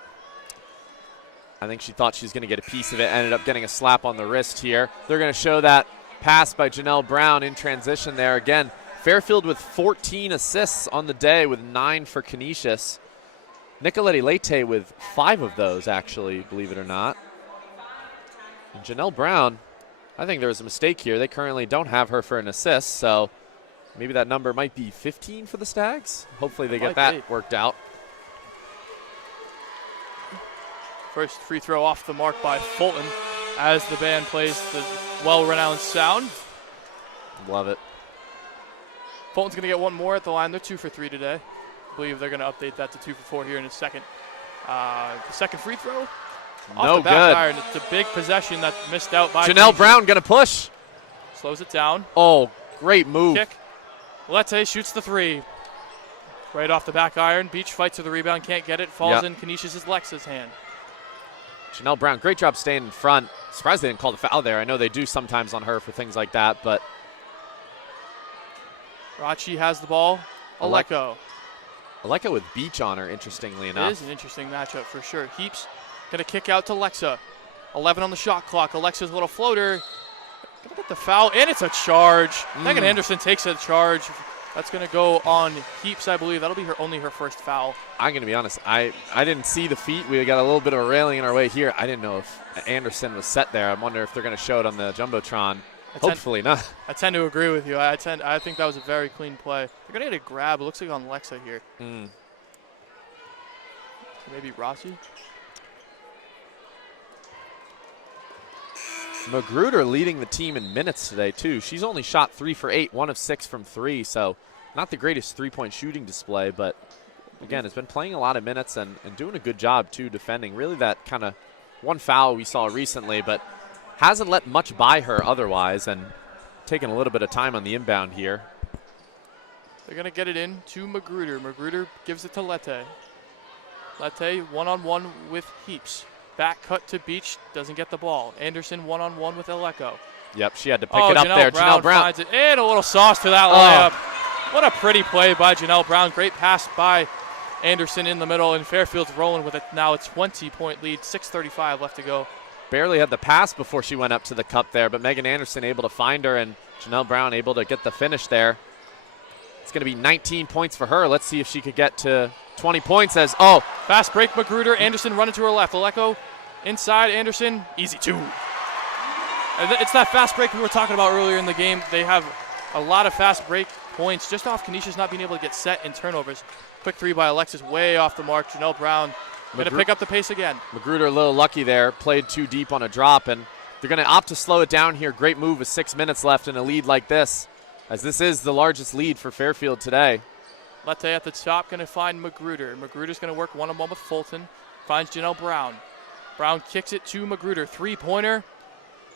I think she thought she was going to get a piece of it. Ended up getting a slap on the wrist here. They're going to show that pass by Janelle Brown in transition there. Again, Fairfield with 14 assists on the day with 9 for Canisius. Nicoletti Lete with 5 of those, actually, believe it or not. And Janelle Brown, I think there was a mistake here. They currently don't have her for an assist, so maybe that number might be 15 for the Stags. Hopefully they get that worked out. First free throw off the mark by Fulton as the band plays the well-renowned sound. Love it. Fulton's going to get one more at the line. They're 2 for 3 today. I believe they're going to update that to 2 for 4 here in a second. The second free throw. No Off the back good. iron. It's a big possession that missed out by Janelle Canisius. Brown going to push. Slows it down. Oh, great move. Kick. Lete shoots the three. Right off the back iron. Beach fights to the rebound. Can't get it. Falls in Canisius' Lexa's hand. Janelle Brown, great job staying in front. Surprised they didn't call the foul there. I know they do sometimes on her for things like that, but. Rachi has the ball. Aleko. Aleko with Beach on her, interestingly enough. It is an interesting matchup for sure. Heaps going to kick out to Lexa. 11 on the shot clock. Alexa's little floater. Going to get the foul, and it's a charge. Megan Anderson takes a charge. That's going to go on Heaps, I believe. That'll be only her first foul. I'm going to be honest. I didn't see the feet. We got a little bit of a railing in our way here. I didn't know if Anderson was set there. I wonder if they're going to show it on the Jumbotron. Hopefully not. I tend to agree with you. I think that was a very clean play. They're going to get a grab. It looks like on Lexa here. So maybe Rossi? Magruder leading the team in minutes today, too. She's only shot 3 for 8, 1 of 6 from 3, so not the greatest three-point shooting display, but, again, has been playing a lot of minutes and doing a good job, too, defending. Really that kind of one foul we saw recently, but hasn't let much by her otherwise, and taking a little bit of time on the inbound here. They're going to get it in to Magruder. Magruder gives it to Lete. Lete one-on-one with Heaps. Back cut to Beach, doesn't get the ball. Anderson one-on-one with Aleko. Yep, she had to pick it up there. Janelle Brown finds it, and a little sauce to that layup. What a pretty play by Janelle Brown. Great pass by Anderson in the middle, and Fairfield's rolling with it now. A 20-point lead, 6:35 left to go. Barely had the pass before she went up to the cup there, but Megan Anderson able to find her, and Janelle Brown able to get the finish there. It's going to be 19 points for her. Let's see if she could get to 20 points fast break Magruder. Anderson running to her left. Aleko inside. Anderson, easy two. And it's that fast break we were talking about earlier in the game. They have a lot of fast break points just off Canisius not being able to get set in turnovers. Quick three by Alexis, way off the mark. Janelle Brown going to pick up the pace again. Magruder a little lucky there, played too deep on a drop, and they're going to opt to slow it down here. Great move with 6 minutes left in a lead like this, as this is the largest lead for Fairfield today. Lete at the top going to find Magruder. Magruder's going to work one-on-one with Fulton. Finds Janelle Brown. Brown kicks it to Magruder. Three-pointer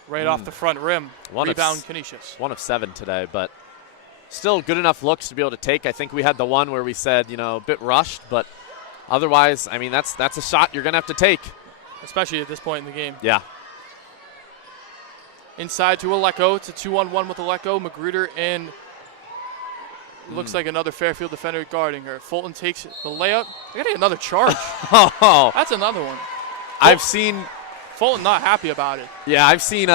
right off the front rim. Rebound Canisius. 1 of 7 today, but still good enough looks to be able to take. I think we had the one where we said, a bit rushed, but otherwise, I mean, that's a shot you're going to have to take. Especially at this point in the game. Yeah. Inside to Aleko. It's a 2-on-1 with Aleko. Magruder and looks like another Fairfield defender guarding her. Fulton takes the layup. They're getting another charge. That's another one. I've seen Fulton not happy about it. Yeah, I've seen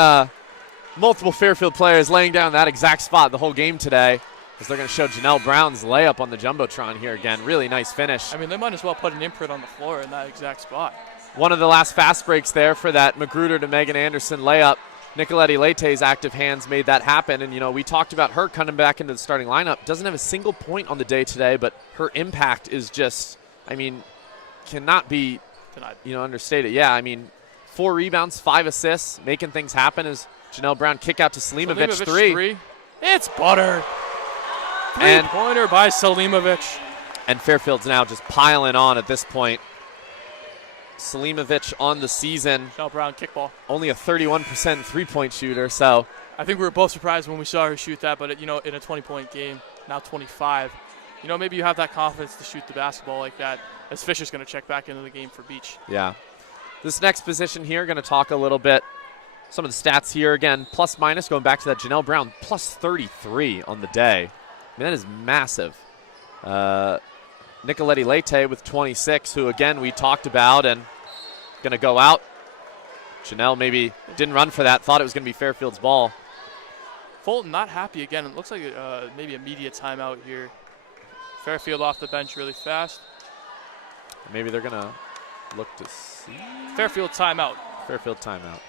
multiple Fairfield players laying down that exact spot the whole game today, as they're going to show Janelle Brown's layup on the Jumbotron here again. Really nice finish. I mean, they might as well put an imprint on the floor in that exact spot. One of the last fast breaks there for that Magruder to Megan Anderson layup. Nicoletti Leite's active hands made that happen, and we talked about her coming back into the starting lineup. Doesn't have a single point on the day today, but her impact is just, cannot be understated. Yeah, 4 rebounds, 5 assists, making things happen as Janelle Brown kick out to Selimovic three. It's butter. Three-pointer by Selimovic. And Fairfield's now just piling on at this point. Selimovic on the season. Janelle Brown kickball. Only a 31% three-point shooter, so. I think we were both surprised when we saw her shoot that, but in a 20-point game, now 25. Maybe you have that confidence to shoot the basketball like that, as Fisher's going to check back into the game for Beach. Yeah. This next position here, going to talk a little bit. Some of the stats here, again, plus minus, going back to that Janelle Brown, plus 33 on the day. That is massive. Nicoletti Leite with 26, who, again, we talked about and going to go out. Janelle maybe didn't run for that, thought it was going to be Fairfield's ball. Fulton not happy again. It looks like maybe a media timeout here. Fairfield off the bench really fast. Maybe they're going to look to see. Fairfield timeout. Fairfield timeout.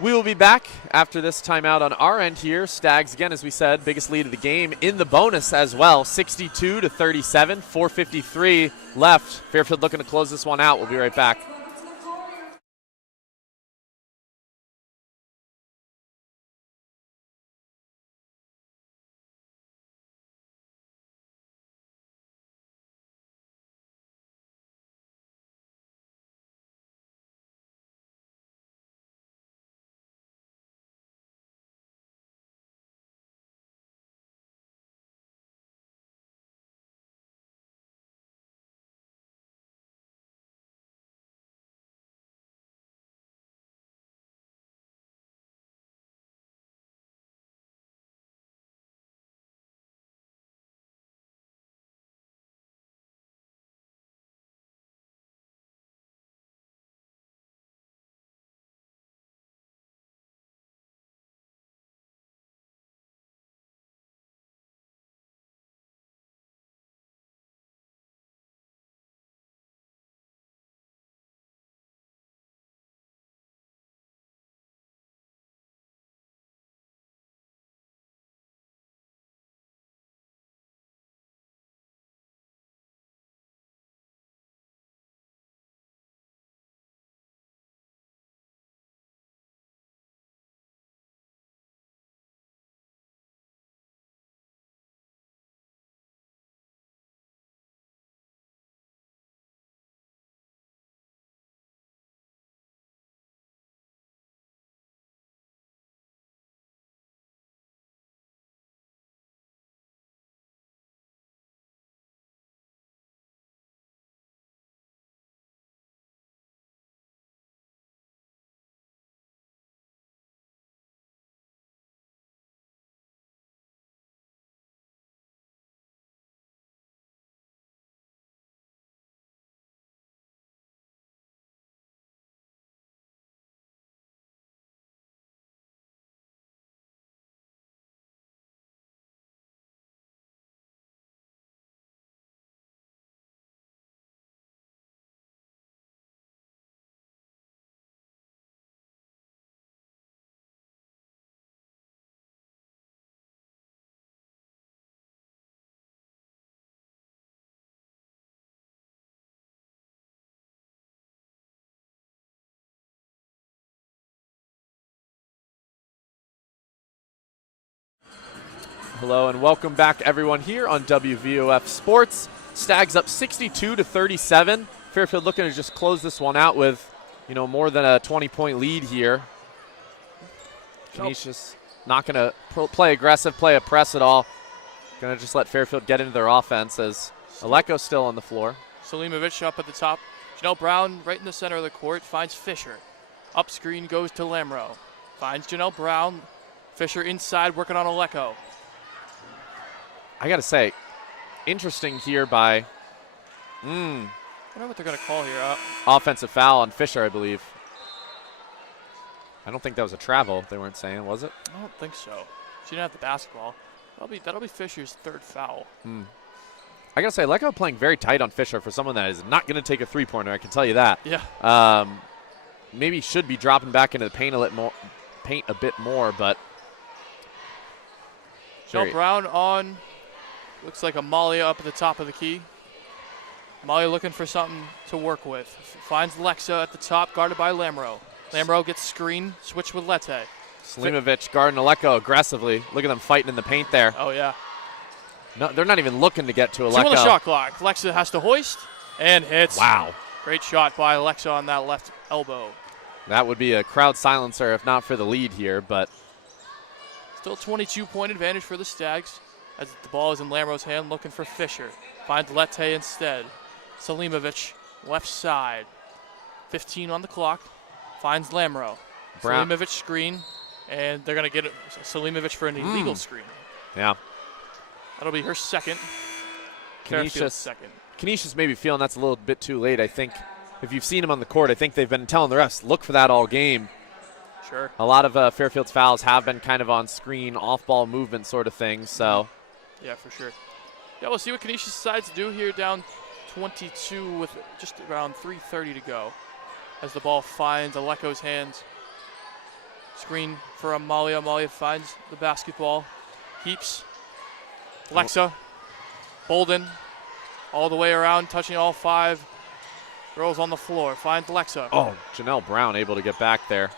We will be back after this timeout on our end here. Stags, again, as we said, biggest lead of the game in the bonus as well. 62-37, 4:53 left. Fairfield looking to close this one out. We'll be right back. Hello and welcome back, everyone, here on WVOF Sports. Stags up 62-37. Fairfield looking to just close this one out with, more than a 20-point lead here. Canisius not going to play aggressive, play a press at all. Going to just let Fairfield get into their offense as Aleko's still on the floor. Selimovic up at the top. Janelle Brown right in the center of the court finds Fisher. Up screen goes to Lamro. Finds Janelle Brown. Fisher inside working on Aleko. I got to say, interesting here by I don't know what they're going to call here. Offensive foul on Fisher, I believe. I don't think that was a travel, they weren't saying, was it? I don't think so. She didn't have the basketball. That'll be Fisher's third foul. I got to say, Aleko playing very tight on Fisher for someone that is not going to take a three-pointer, I can tell you that. Yeah. Maybe should be dropping back into the paint a bit more, but Janelle Brown on. Looks like Amalia up at the top of the key. Amalia looking for something to work with. Finds Lexa at the top, guarded by Lamro. Lamro gets screen, switch with Lete. Selimovic guarding Aleko aggressively. Look at them fighting in the paint there. Oh, yeah. No, they're not even looking to get to Aleko. 2 on the shot clock. Lexa has to hoist and hits. Wow. Great shot by Lexa on that left elbow. That would be a crowd silencer if not for the lead here, but still 22-point advantage for the Stags as the ball is in Lamro's hand looking for Fisher. Finds Lete instead. Selimovic, left side. 15 on the clock. Finds Lamro. Selimovic screen, and they're going to get Selimovic for an illegal screen. Yeah. That'll be her second. Fairfield's second. Canisius may be feeling that's a little bit too late. I think if you've seen him on the court, I think they've been telling the refs, look for that all game. Sure. A lot of Fairfield's fouls have been kind of on screen, off-ball movement sort of thing, so. Yeah, for sure. Yeah, we'll see what Canisius decides to do here down 22 with just around 3:30 to go as the ball finds Aleko's hands. Screen for Amalia. Amalia finds the basketball. Heaps. Lexa. Bolden. All the way around, touching all 5 girls on the floor. Finds Lexa. Oh, Janelle Brown able to get back there.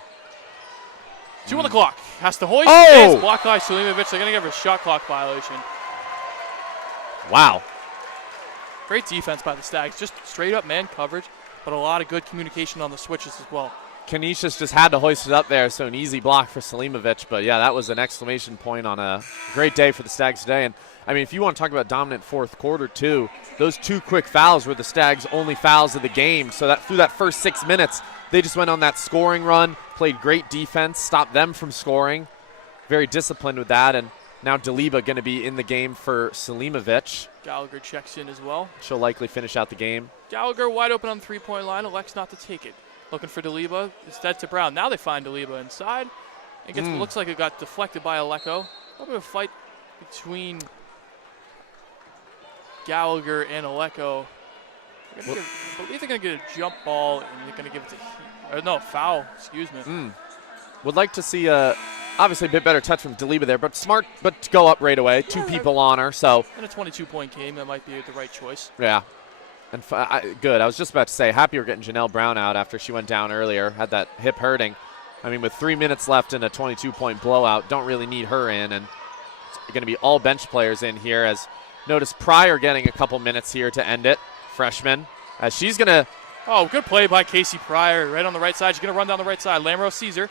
2 on the clock. Has to hoist. Oh! It's blocked by Selimovic. They're going to give her a shot clock violation. Wow. Great defense by the Stags. Just straight up man coverage, but a lot of good communication on the switches as well. Canisius just had to hoist it up there, so an easy block for Selimovic. But, yeah, that was an exclamation point on a great day for the Stags today. And, I mean, if you want to talk about dominant fourth quarter, too, those 2 quick fouls were the Stags' only fouls of the game. So that through that first 6 minutes, they just went on that scoring run, played great defense, stopped them from scoring. Very disciplined with that. And now Deliba going to be in the game for Selimovic. Gallagher checks in as well. She'll likely finish out the game. Gallagher wide open on the three-point line. Elects not to take it. Looking for Deliba. Instead to Brown. Now they find Deliba inside. It looks like it got deflected by Aleko. A little bit of a fight between Gallagher and Aleko. I believe they're going to get a jump ball and they're going to give it to foul. Excuse me. Would like to see obviously a bit better touch from Deliba there, but smart, but to go up right away. 2 people on her, so. In a 22-point game, that might be the right choice. Yeah. And good. I was just about to say, happy we're getting Janelle Brown out after she went down earlier, had that hip hurting. I mean, with 3 minutes left in a 22-point blowout, don't really need her in, and it's going to be all bench players in here. As notice Pryor getting a couple minutes here to end it, freshman, as she's going to. Oh, good play by Casey Pryor, right on the right side. She's going to run down the right side. Lamro sees her.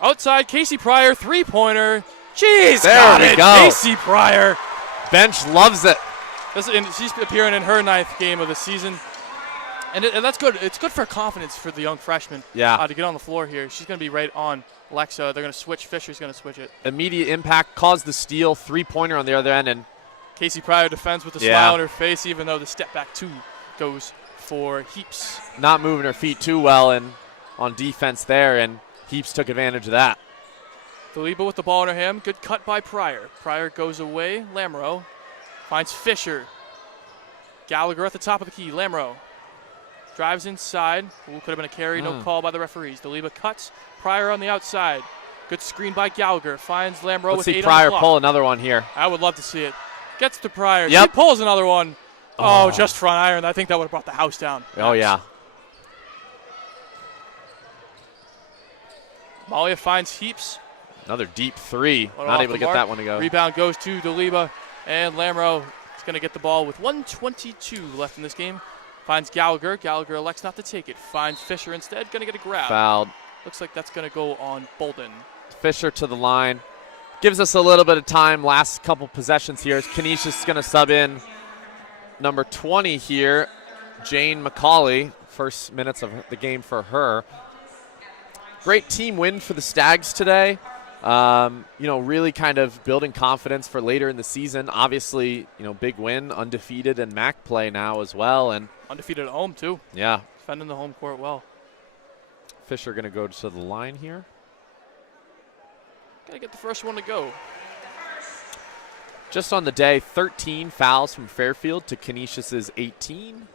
Outside, Casey Pryor, three-pointer. Jeez, there we go. Casey Pryor. Bench loves it. She's appearing in her 9th game of the season. And that's good. It's good for confidence for the young freshman to get on the floor here. She's going to be right on Lexa. They're going to switch. Fisher's going to switch it. Immediate impact, caused the steal, three-pointer on the other end. And Casey Pryor defends with a smile on her face, even though the step back 2 goes for Heaps. Not moving her feet too well and on defense there, and Heaps took advantage of that. Deliba with the ball in her hand. Good cut by Pryor. Pryor goes away. Lamro finds Fisher. Gallagher at the top of the key. Lamro drives inside. Could have been a carry. No call by the referees. Deliba cuts. Pryor on the outside. Good screen by Gallagher. Finds Lamro Let's with see 8 Pryor on the clock. pull another one here. I would love to see it. Gets to Pryor. Yep. She pulls another one. Oh, just front iron. I think that would have brought the house down. Oh, yeah. Malia finds Heaps. Another deep three. Not able to get that one to go. Rebound goes to Deliba, and Lamro is going to get the ball with 1:22 left in this game. Finds Gallagher. Gallagher elects not to take it. Finds Fisher instead. Going to get a grab. Fouled. Looks like that's going to go on Bolden. Fisher to the line. Gives us a little bit of time. Last couple possessions here. Canisius is going to sub in number 20 here, Jane McCauley. First minutes of the game for her. Great team win for the Stags today. Really kind of building confidence for later in the season. Obviously, big win, undefeated in MAC play now as well. And undefeated at home, too. Yeah. Defending the home court well. Fisher going to go to the line here. Got to get the first one to go. Just on the day, 13 fouls from Fairfield to Canisius's 18.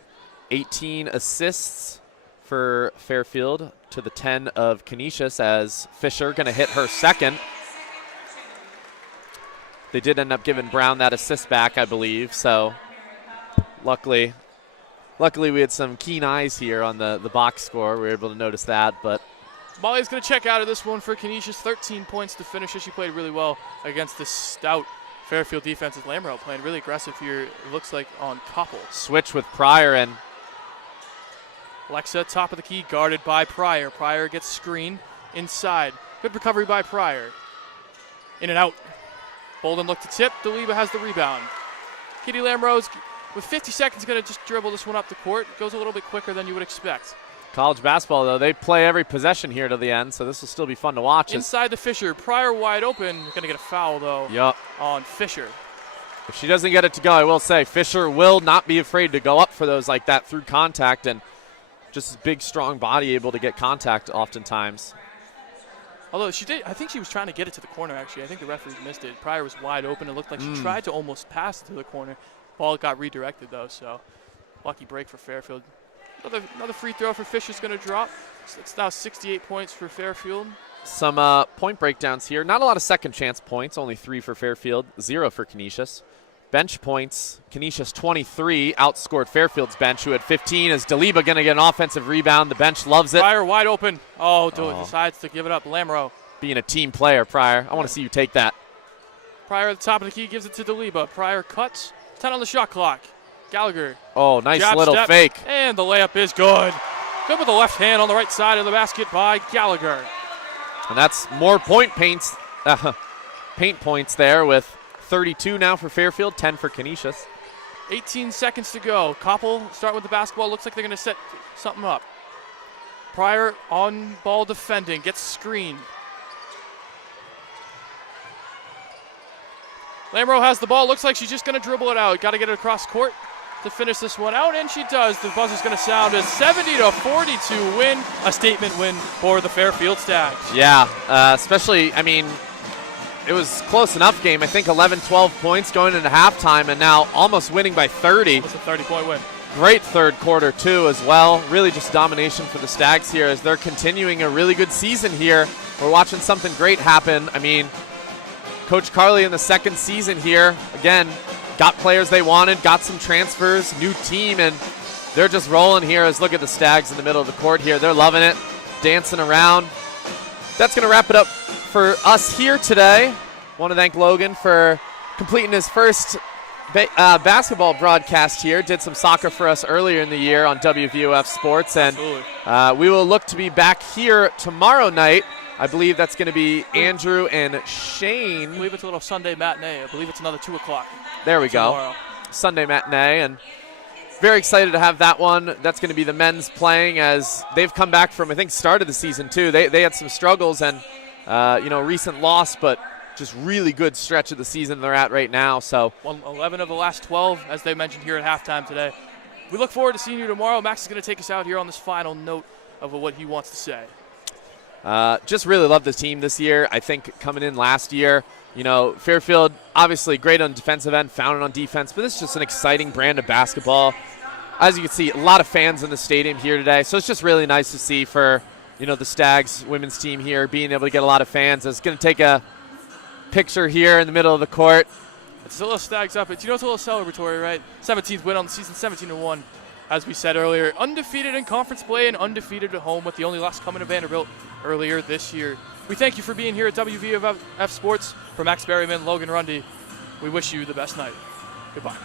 18 assists for Fairfield to the 10 of Canisius, as Fisher going to hit her second. They did end up giving Brown that assist back, I believe. So luckily we had some keen eyes here on the box score. We were able to notice that. But Molly's going to check out of this one for Canisius. 13 points to finish it. She played really well against this stout Fairfield defense. Is Lamro playing really aggressive here, it looks like, on Koppel. Switch with Pryor, and Alexa, top of the key, guarded by Pryor. Pryor gets screened inside. Good recovery by Pryor. In and out. Bolden looked to tip. Deliba has the rebound. Kitty Lamrose, with 50 seconds, going to just dribble this one up the court. Goes a little bit quicker than you would expect. College basketball, though, they play every possession here to the end, so this will still be fun to watch. Inside the Fisher. Pryor wide open. Going to get a foul, though, on Fisher. If she doesn't get it to go, I will say Fisher will not be afraid to go up for those like that through contact, and just a big, strong body able to get contact oftentimes. Although she did, I think she was trying to get it to the corner, actually. I think the referee missed it. Pryor was wide open. It looked like she tried to almost pass it to the corner. Ball got redirected, though, so lucky break for Fairfield. Another free throw for Fisher's going to drop. So it's now 68 points for Fairfield. Some point breakdowns here. Not a lot of second chance points, only 3 for Fairfield, 0 for Canisius. Bench points, Canisius 23, outscored Fairfield's bench, who had 15. Is Deliba going to get an offensive rebound? The bench loves it. Pryor wide open. Decides to give it up. Lamro. Being a team player, Pryor. I want to see you take that. Pryor at the top of the key gives it to Deliba. Pryor cuts. 10 on the shot clock. Gallagher. Oh, nice jab little step, fake. And the layup is good. Good with the left hand on the right side of the basket by Gallagher. And that's more paint points there, with 32 now for Fairfield, 10 for Canisius. 18 seconds to go. Koppel start with the basketball. Looks like they're going to set something up. Pryor on ball defending. Gets screened. Lamro has the ball. Looks like she's just going to dribble it out. Got to get it across court to finish this one out, and she does. The buzzer's going to sound a 70-42 win, a statement win for the Fairfield Stags. Yeah, especially, it was close enough game. I think 11-12 points going into halftime, and now almost winning by 30. It's a 30-point win. Great third quarter, too, as well. Really just domination for the Stags here as they're continuing a really good season here. We're watching something great happen. Coach Carley in the second season here, again, got players they wanted, got some transfers, new team, and they're just rolling here. As look at the Stags in the middle of the court here. They're loving it, dancing around. That's going to wrap it up for us here today. Want to thank Logan for completing his first basketball broadcast here. Did some soccer for us earlier in the year on WVOF Sports, and we will look to be back here tomorrow night. I believe that's going to be Andrew and Shane. I believe it's a little Sunday matinee. I believe it's another 2 o'clock. There we tomorrow. Go. Sunday matinee, and very excited to have that one. That's going to be the men's playing, as they've come back from, I think, start of the season too. They had some struggles and recent loss, but just really good stretch of the season they're at right now. So 11 of the last 12, as they mentioned here at halftime today. We look forward to seeing you tomorrow. Max is going to take us out here on this final note of what he wants to say. Just really love the team this year. I think coming in last year, Fairfield, obviously great on defensive end, founded on defense, but this is just an exciting brand of basketball. As you can see, a lot of fans in the stadium here today, so it's just really nice to see for, the Stags women's team here being able to get a lot of fans. It's going to take a picture here in the middle of the court. It's a little Stags up. It's a little celebratory, right? 17th win on the season, 17-1. As we said earlier, undefeated in conference play and undefeated at home, with the only loss coming to Vanderbilt earlier this year. We thank you for being here at WVOF Sports. For Max Berryman, Logan Rundy, we wish you the best night. Goodbye.